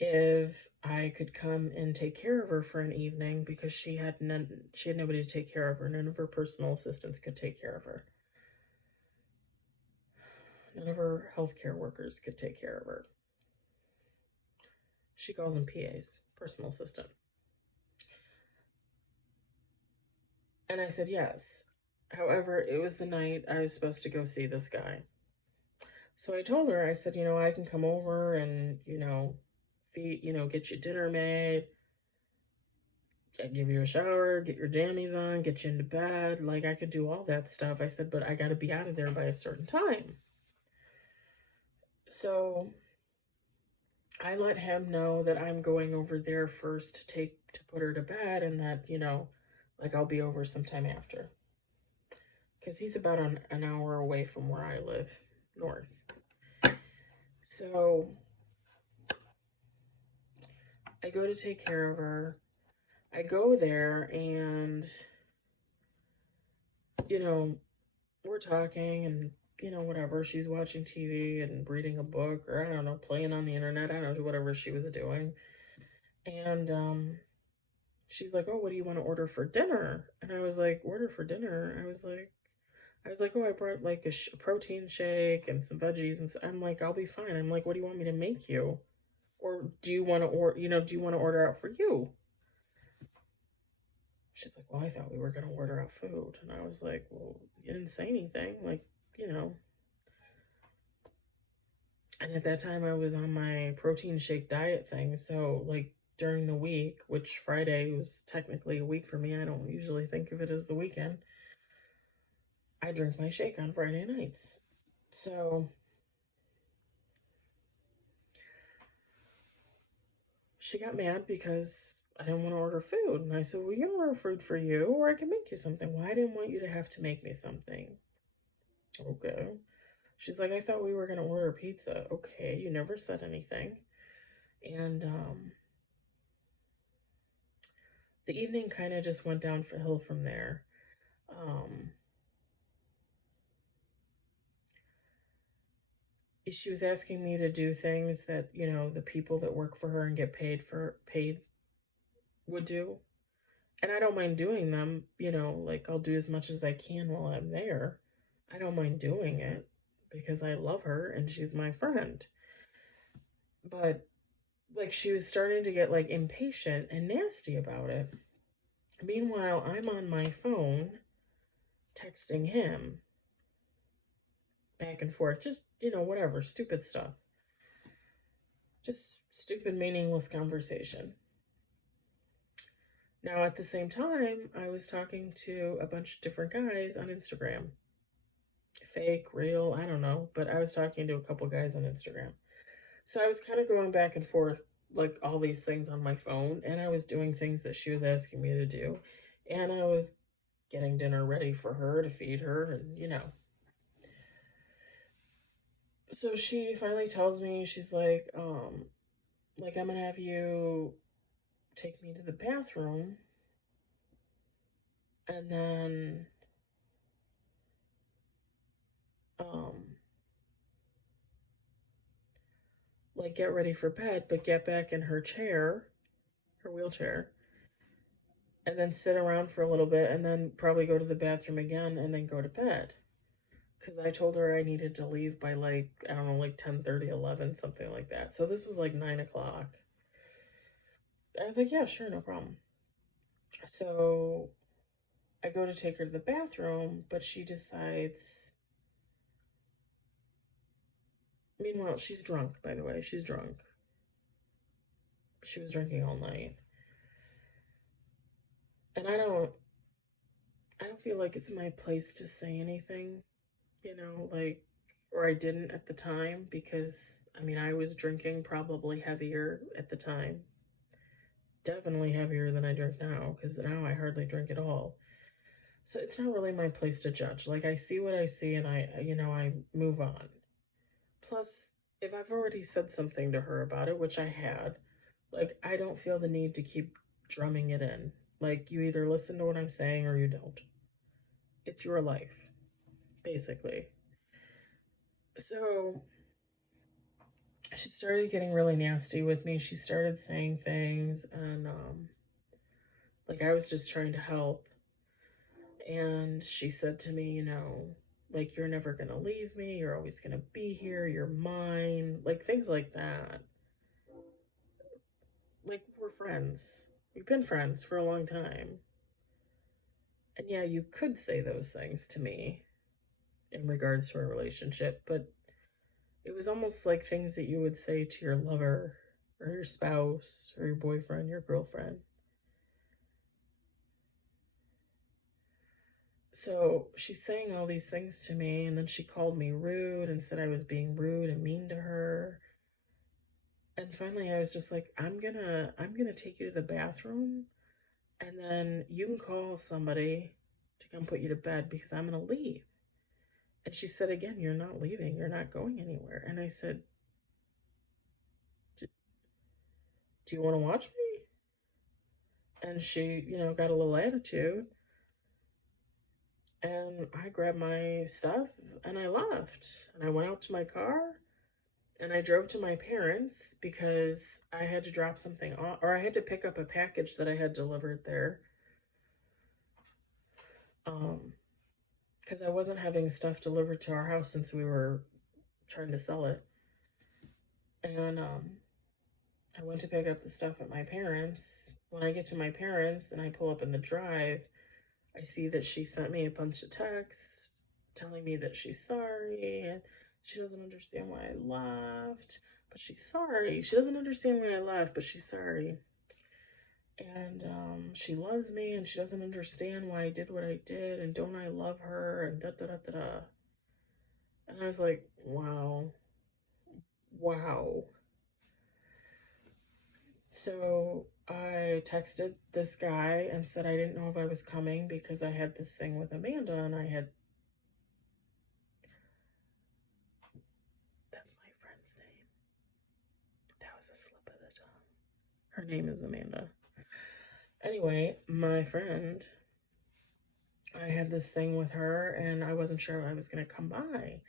if I could come and take care of her for an evening, because she had nobody to take care of her. None of her personal assistants could take care of her. None of her healthcare workers could take care of her. She calls them PAs, personal assistant. And I said yes. However, it was the night I was supposed to go see this guy. So I told her, I said, you know, I can come over and, you know, get you dinner made, give you a shower, get your jammies on, get you into bed. Like, I could do all that stuff. I said, but I got to be out of there by a certain time. So I let him know that I'm going over there first to put her to bed, and that, you know, like, I'll be over sometime after. Because he's about an hour away from where I live, north. So I go to take care of her. I go there, and, you know, we're talking, and, you know, whatever. She's watching TV and reading a book, or I don't know, playing on the internet. I don't know, whatever she was doing. And she's like, oh, what do you want to order for dinner? And I was like, order for dinner? I was like, oh, I brought like a protein shake and some veggies. And so I'm like, I'll be fine. I'm like, what do you want me to make you? Or do you want to order, do you want to order out for you? She's like, well, I thought we were going to order out food. And I was like, well, you didn't say anything. Like, you know. And at that time, I was on my protein shake diet thing. So, like, during the week, which Friday was technically a week for me, I don't usually think of it as the weekend, I drink my shake on Friday nights. So, she got mad because I didn't want to order food. And I said, well, you can order food for you, or I can make you something. Well, I didn't want you to have to make me something. Okay. She's like, I thought we were going to order pizza. Okay, you never said anything. And the evening kind of just went down for hill from there. Um, she was asking me to do things that, you know, the people that work for her and get paid would do. And I don't mind doing them, you know, like I'll do as much as I can while I'm there. I don't mind doing it because I love her and she's my friend. But like she was starting to get like impatient and nasty about it. Meanwhile, I'm on my phone texting him back and forth, just, you know, whatever, stupid stuff. Just stupid, meaningless conversation. Now, at the same time, I was talking to a bunch of different guys on Instagram. Fake, real, I don't know, but I was talking to a couple guys on Instagram. So I was kind of going back and forth, like all these things on my phone, and I was doing things that she was asking me to do. And I was getting dinner ready for her to feed her, and you know. So she finally tells me, she's like, I'm gonna have you take me to the bathroom, and then, um, like, get ready for bed, but get back in her chair, her wheelchair, and then sit around for a little bit, and then probably go to the bathroom again, and then go to bed. Because I told her I needed to leave by, like, I don't know, like 10:30, 11, something like that. So this was like 9 o'clock. I was like, yeah, sure, no problem. So I go to take her to the bathroom, but she decides. Meanwhile, she's drunk, by the way. She's drunk. She was drinking all night. And I don't feel like it's my place to say anything, you know, like, or I didn't at the time because I mean, I was drinking probably heavier at the time. Definitely heavier than I drink now because now I hardly drink at all. So it's not really my place to judge. Like, I see what I see and I move on. Plus, if I've already said something to her about it, which I had, like, I don't feel the need to keep drumming it in. Like, you either listen to what I'm saying or you don't. It's your life, basically. So she started getting really nasty with me. She started saying things, and like I was just trying to help. And she said to me, you know, like, you're never gonna leave me. You're always gonna be here. You're mine. Like, things like that. Like, we're friends. We've been friends for a long time. And yeah, you could say those things to me in regards to our relationship, but it was almost like things that you would say to your lover or your spouse or your boyfriend, your girlfriend. So she's saying all these things to me, and then she called me rude and said I was being rude and mean to her. And finally I was just like, I'm gonna take you to the bathroom, and then you can call somebody to come put you to bed because I'm gonna leave. And she said again, you're not leaving, you're not going anywhere. And I said, do you want to watch me? And she, you know, got a little attitude. And I grabbed my stuff and I left. And I went out to my car and I drove to my parents because I had to drop something off, or I had to pick up a package that I had delivered there. Because I wasn't having stuff delivered to our house since we were trying to sell it. And I went to pick up the stuff at my parents'. When I get to my parents' and I pull up in the drive, I see that she sent me a bunch of texts telling me that she's sorry and she doesn't understand why I left, but she's sorry. She doesn't understand why I left, but she's sorry. And she loves me and she doesn't understand why I did what I did and don't I love her and da da da da da. And I was like, wow, wow. So I texted this guy and said I didn't know if I was coming because I had this thing with Amanda and that's my friend's name. That was a slip of the tongue. Her name is Amanda. Anyway, my friend, I had this thing with her and I wasn't sure I was going to come by.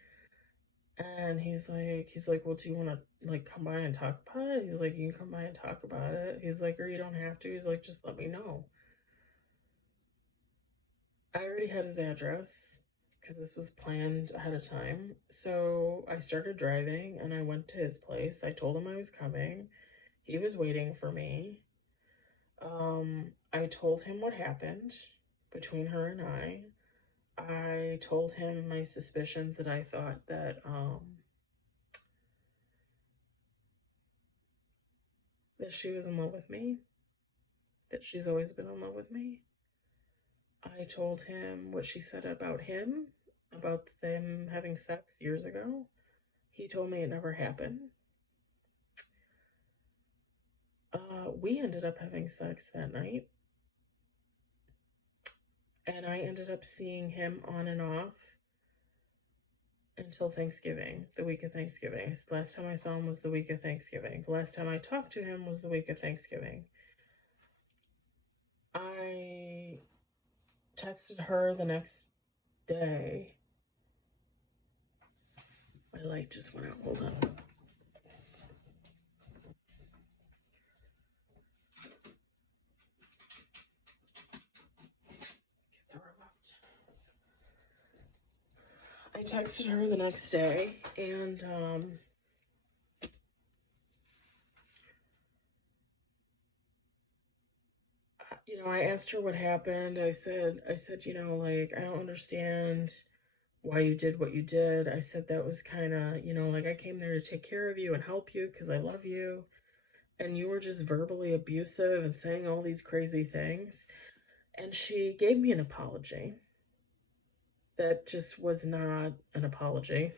And he's like, well, do you want to like come by and talk about it? He's like, you can come by and talk about it. He's like, or you don't have to. He's like, just let me know. I already had his address because this was planned ahead of time. So I started driving and I went to his place. I told him I was coming. He was waiting for me. I told him what happened between her and I. I told him my suspicions that I thought that she was in love with me, that she's always been in love with me. I told him what she said about him, about them having sex years ago. He told me it never happened. We ended up having sex that night, and I ended up seeing him on and off until Thanksgiving, the week of Thanksgiving. The last time I saw him was the week of Thanksgiving. The last time I talked to him was the week of Thanksgiving. I texted her the next day. My light just went out. Hold on. I texted her the next day, and I asked her what happened. I said, like, I don't understand why you did what you did. I said that was kind of, like, I came there to take care of you and help you because I love you, and you were just verbally abusive and saying all these crazy things. And she gave me an apology that just was not an apology.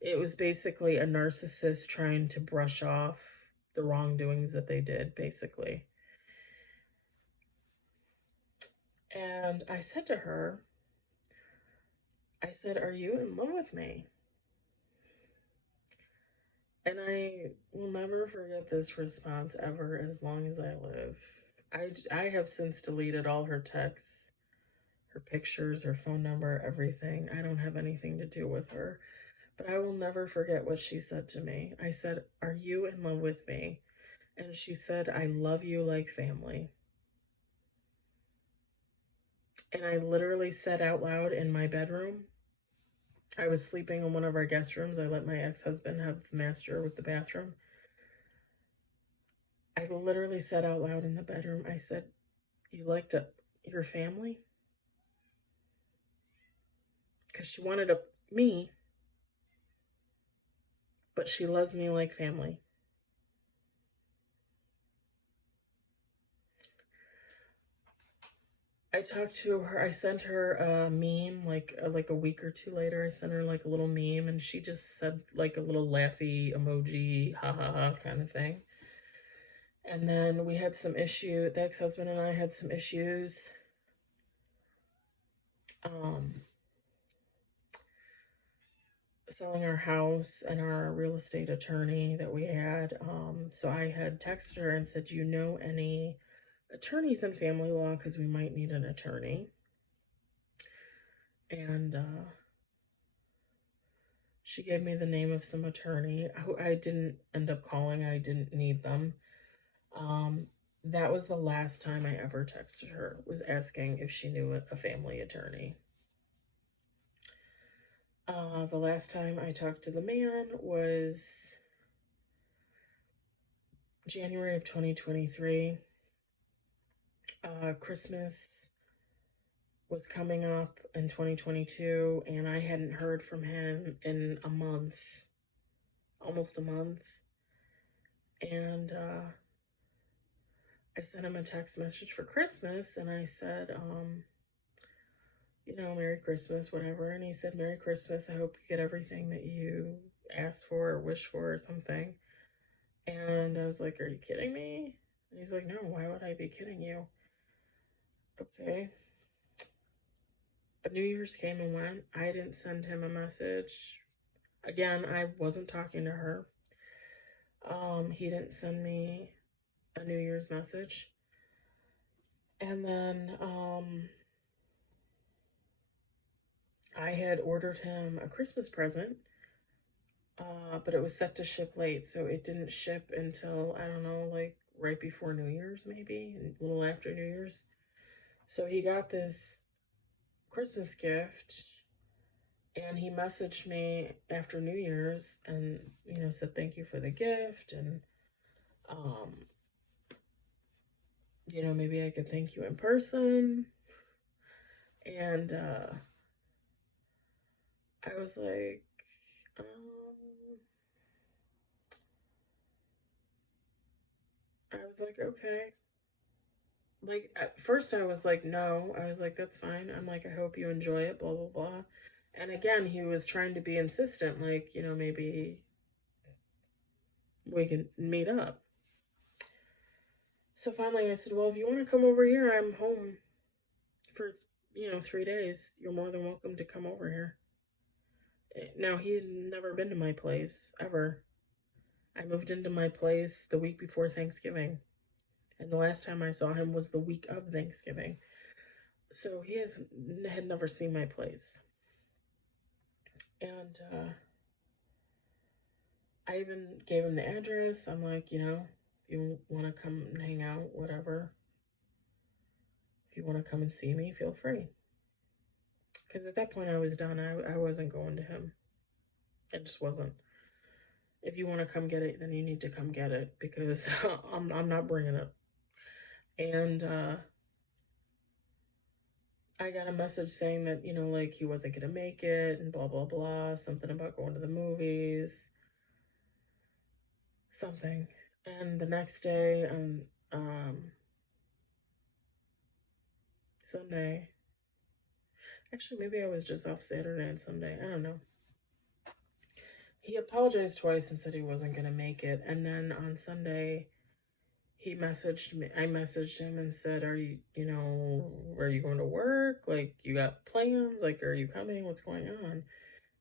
It was basically a narcissist trying to brush off the wrongdoings that they did, basically. And I said to her, I said, are you in love with me? And I will never forget this response ever as long as I live. I have since deleted all her texts, her pictures, her phone number, everything. I don't have anything to do with her. But I will never forget what she said to me. I said, are you in love with me? And she said, I love you like family. And I literally said out loud in my bedroom, I was sleeping in one of our guest rooms. I let my ex-husband have the master with the bathroom. I literally said out loud in the bedroom, I said, you liked your family? Because she wanted me, but she loves me like family. I talked to her. I sent her a meme like a week or two later. I sent her like a little meme, and she just said like a little laughy emoji, ha ha ha kind of thing. And then we had some issue. The ex-husband and I had some issues. Selling our house and our real estate attorney that we had. So I had texted her and said, do you know any attorneys in family law? Because we might need an attorney. And she gave me the name of some attorney who I didn't end up calling. I didn't need them. That was the last time I ever texted her, was asking if she knew a family attorney. The last time I talked to the man was January of 2023. Christmas was coming up in 2022, and I hadn't heard from him in a month, almost a month. And I sent him a text message for Christmas, and I said, Merry Christmas, whatever. And he said, Merry Christmas. I hope you get everything that you asked for or wish for or something. And I was like, are you kidding me? And he's like, no, why would I be kidding you? Okay. New Year's came and went. I didn't send him a message. Again, I wasn't talking to her. He didn't send me a New Year's message. And then I had ordered him a Christmas present, but it was set to ship late, so it didn't ship until, I don't know, like right before New Year's, maybe, a little after New Year's. So he got this Christmas gift, and he messaged me after New Year's and, said thank you for the gift, and, um, maybe I could thank you in person. And I was like, okay. Like, at first I was like, no. I was like, that's fine. I'm like, I hope you enjoy it, blah, blah, blah. And again, he was trying to be insistent, like, maybe we can meet up. So finally I said, well, if you want to come over here, I'm home for, 3 days. You're more than welcome to come over here. Now, he had never been to my place, ever. I moved into my place the week before Thanksgiving. And the last time I saw him was the week of Thanksgiving. So he had never seen my place. And I even gave him the address. I'm like, if you want to come and hang out, whatever. If you want to come and see me, feel free. Because at that point I was done. I wasn't going to him. It just wasn't. If you want to come get it, then you need to come get it, because I'm not bringing it. And I got a message saying that, like he wasn't going to make it and blah, blah, blah. Something about going to the movies. Something. And the next day, Sunday. Actually, maybe I was just off Saturday and Sunday. I don't know. He apologized twice and said he wasn't going to make it. And then on Sunday, he messaged me. I messaged him and said, are you going to work? Like, you got plans? Like, are you coming? What's going on?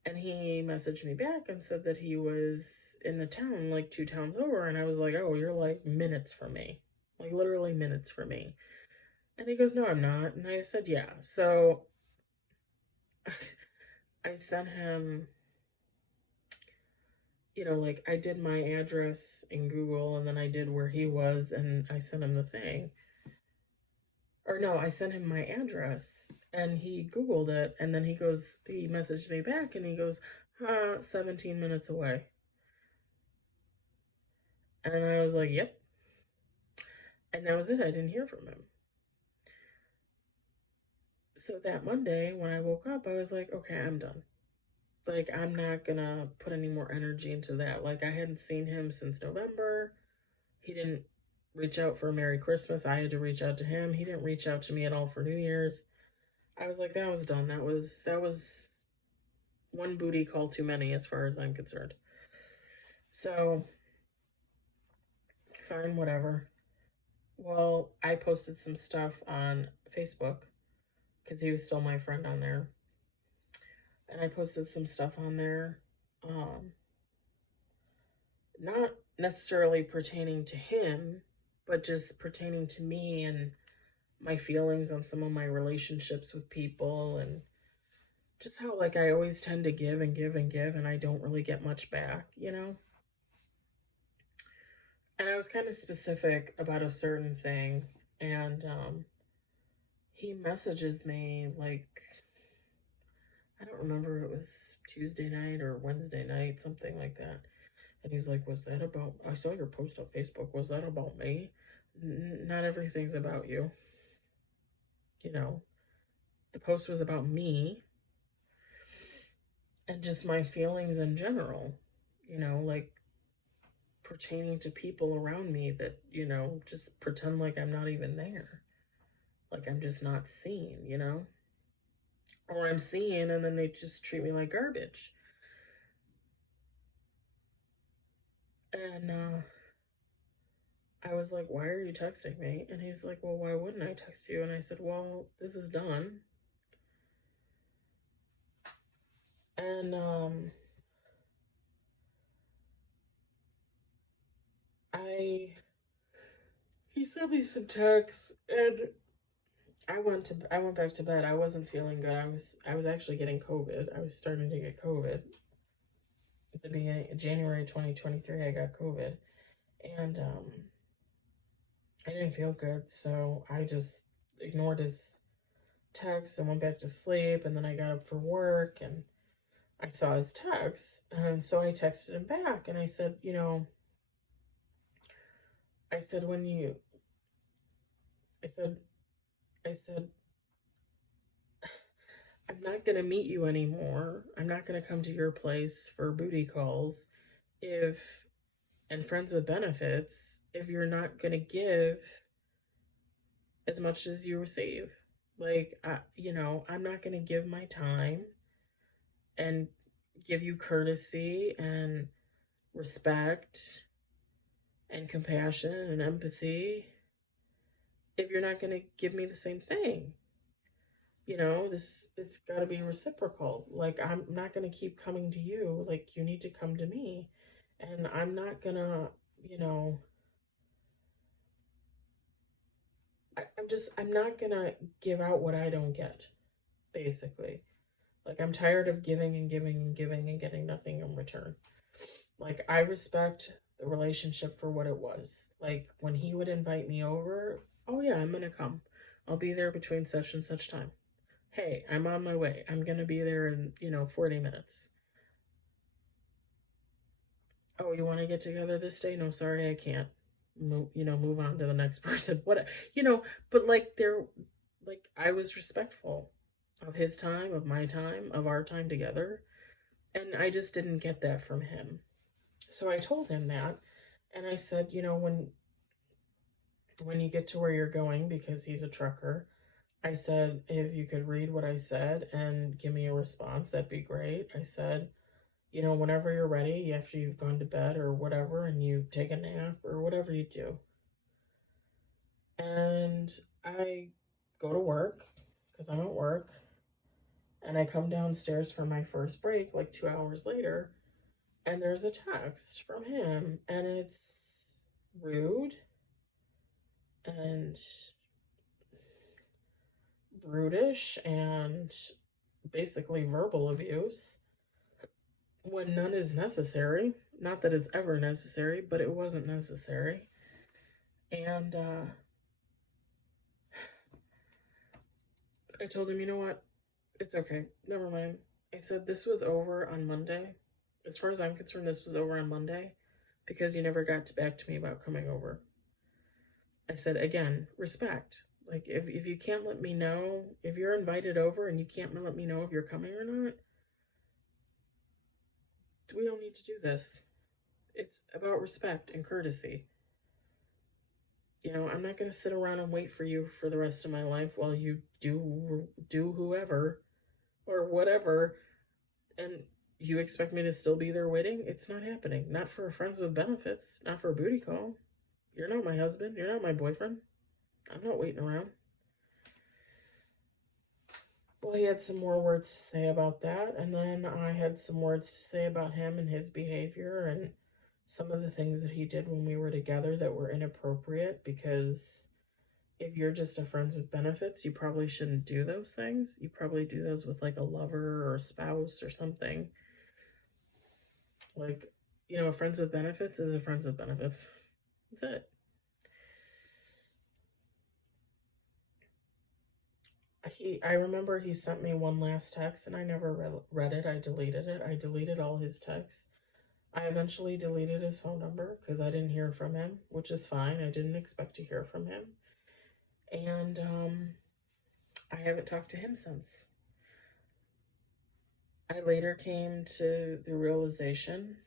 And he messaged me back and said that he was in the town, like 2 towns over. And I was like, oh, you're like minutes from me. Like, literally minutes from me. And he goes, no, I'm not. And I said, yeah. So I sent him, like I did my address in Google, and then I did where he was, and I sent him the thing. Or no, I sent him my address, and he Googled it, and then he messaged me back, and he goes, 17 minutes away. And I was like, yep. And that was it. I didn't hear from him. So that Monday, when I woke up, I was like, okay, I'm done. Like, I'm not gonna put any more energy into that. Like, I hadn't seen him since November. He didn't reach out for a Merry Christmas. I had to reach out to him. He didn't reach out to me at all for New Year's. I was like, that was done. That was one booty call too many, as far as I'm concerned. So, fine, whatever. Well, I posted some stuff on Facebook, because he was still my friend on there. And I posted some stuff on there, not necessarily pertaining to him, but just pertaining to me and my feelings on some of my relationships with people, and just how, like, I always tend to give and give and give, and I don't really get much back, And I was kind of specific about a certain thing, and he messages me, like, I don't remember if it was Tuesday night or Wednesday night, something like that. And he's like, was that about, I saw your post on Facebook, was that about me? Not everything's about you. The post was about me and just my feelings in general, like pertaining to people around me that, just pretend like I'm not even there. Like I'm just not seen, Or I'm seen and then they just treat me like garbage. And I was like, why are you texting me? And he's like, well, why wouldn't I text you? And I said, well, this is done. And he sent me some texts, and I went back to bed. I wasn't feeling good. I was actually getting COVID. I was starting to get COVID. At the beginning of January 2023, I got COVID. And I didn't feel good, so I just ignored his text and went back to sleep, and then I got up for work and I saw his text, and so I texted him back and I said, I said when you I said I said I'm not going to meet you anymore. I'm not going to come to your place for booty calls if and friends with benefits if you're not going to give as much as you receive. Like, I'm not going to give my time and give you courtesy and respect and compassion and empathy if you're not going to give me the same thing. It's got to be reciprocal. Like, I'm not going to keep coming to you. Like, you need to come to me. And I'm not going to, you know, I'm not going to give out what I don't get, basically. Like, I'm tired of giving and giving and giving and getting nothing in return. Like, I respect the relationship for what it was. Like, when he would invite me over, oh yeah, I'm gonna come. I'll be there between such and such time. Hey, I'm on my way. I'm gonna be there in, 40 minutes. Oh, you want to get together this day? No, sorry, I can't. Move on to the next person. What, but like, I was respectful of his time, of my time, of our time together. And I just didn't get that from him. So I told him that. And I said, when you get to where you're going, because he's a trucker, I said, if you could read what I said and give me a response, that'd be great. I said, whenever you're ready, after you've gone to bed or whatever, and you take a nap or whatever you do. And I go to work because I'm at work. And I come downstairs for my first break like 2 hours later. And there's a text from him. And it's rude and brutish and basically verbal abuse when none is necessary. Not that it's ever necessary, but it wasn't necessary. And I told him, you know what? It's okay. Never mind. I said, this was over on Monday. As far as I'm concerned, this was over on Monday because you never got back to me about coming over. I said, again, respect. Like, if you can't let me know, if you're invited over and you can't let me know if you're coming or not, we don't need to do this. It's about respect and courtesy. I'm not going to sit around and wait for you for the rest of my life while you do whoever or whatever, and you expect me to still be there waiting. It's not happening. Not for friends with benefits. Not for a booty call. You're not my husband. You're not my boyfriend. I'm not waiting around. Well, he had some more words to say about that, and then I had some words to say about him and his behavior and some of the things that he did when we were together that were inappropriate, because if you're just a friends with benefits, you probably shouldn't do those things. You probably do those with like a lover or a spouse or something. Like, a friends with benefits is a friends with benefits. That's it. I remember he sent me one last text and I never read it. I deleted it. I deleted all his texts. I eventually deleted his phone number because I didn't hear from him, which is fine. I didn't expect to hear from him. And I haven't talked to him since. I later came to the realization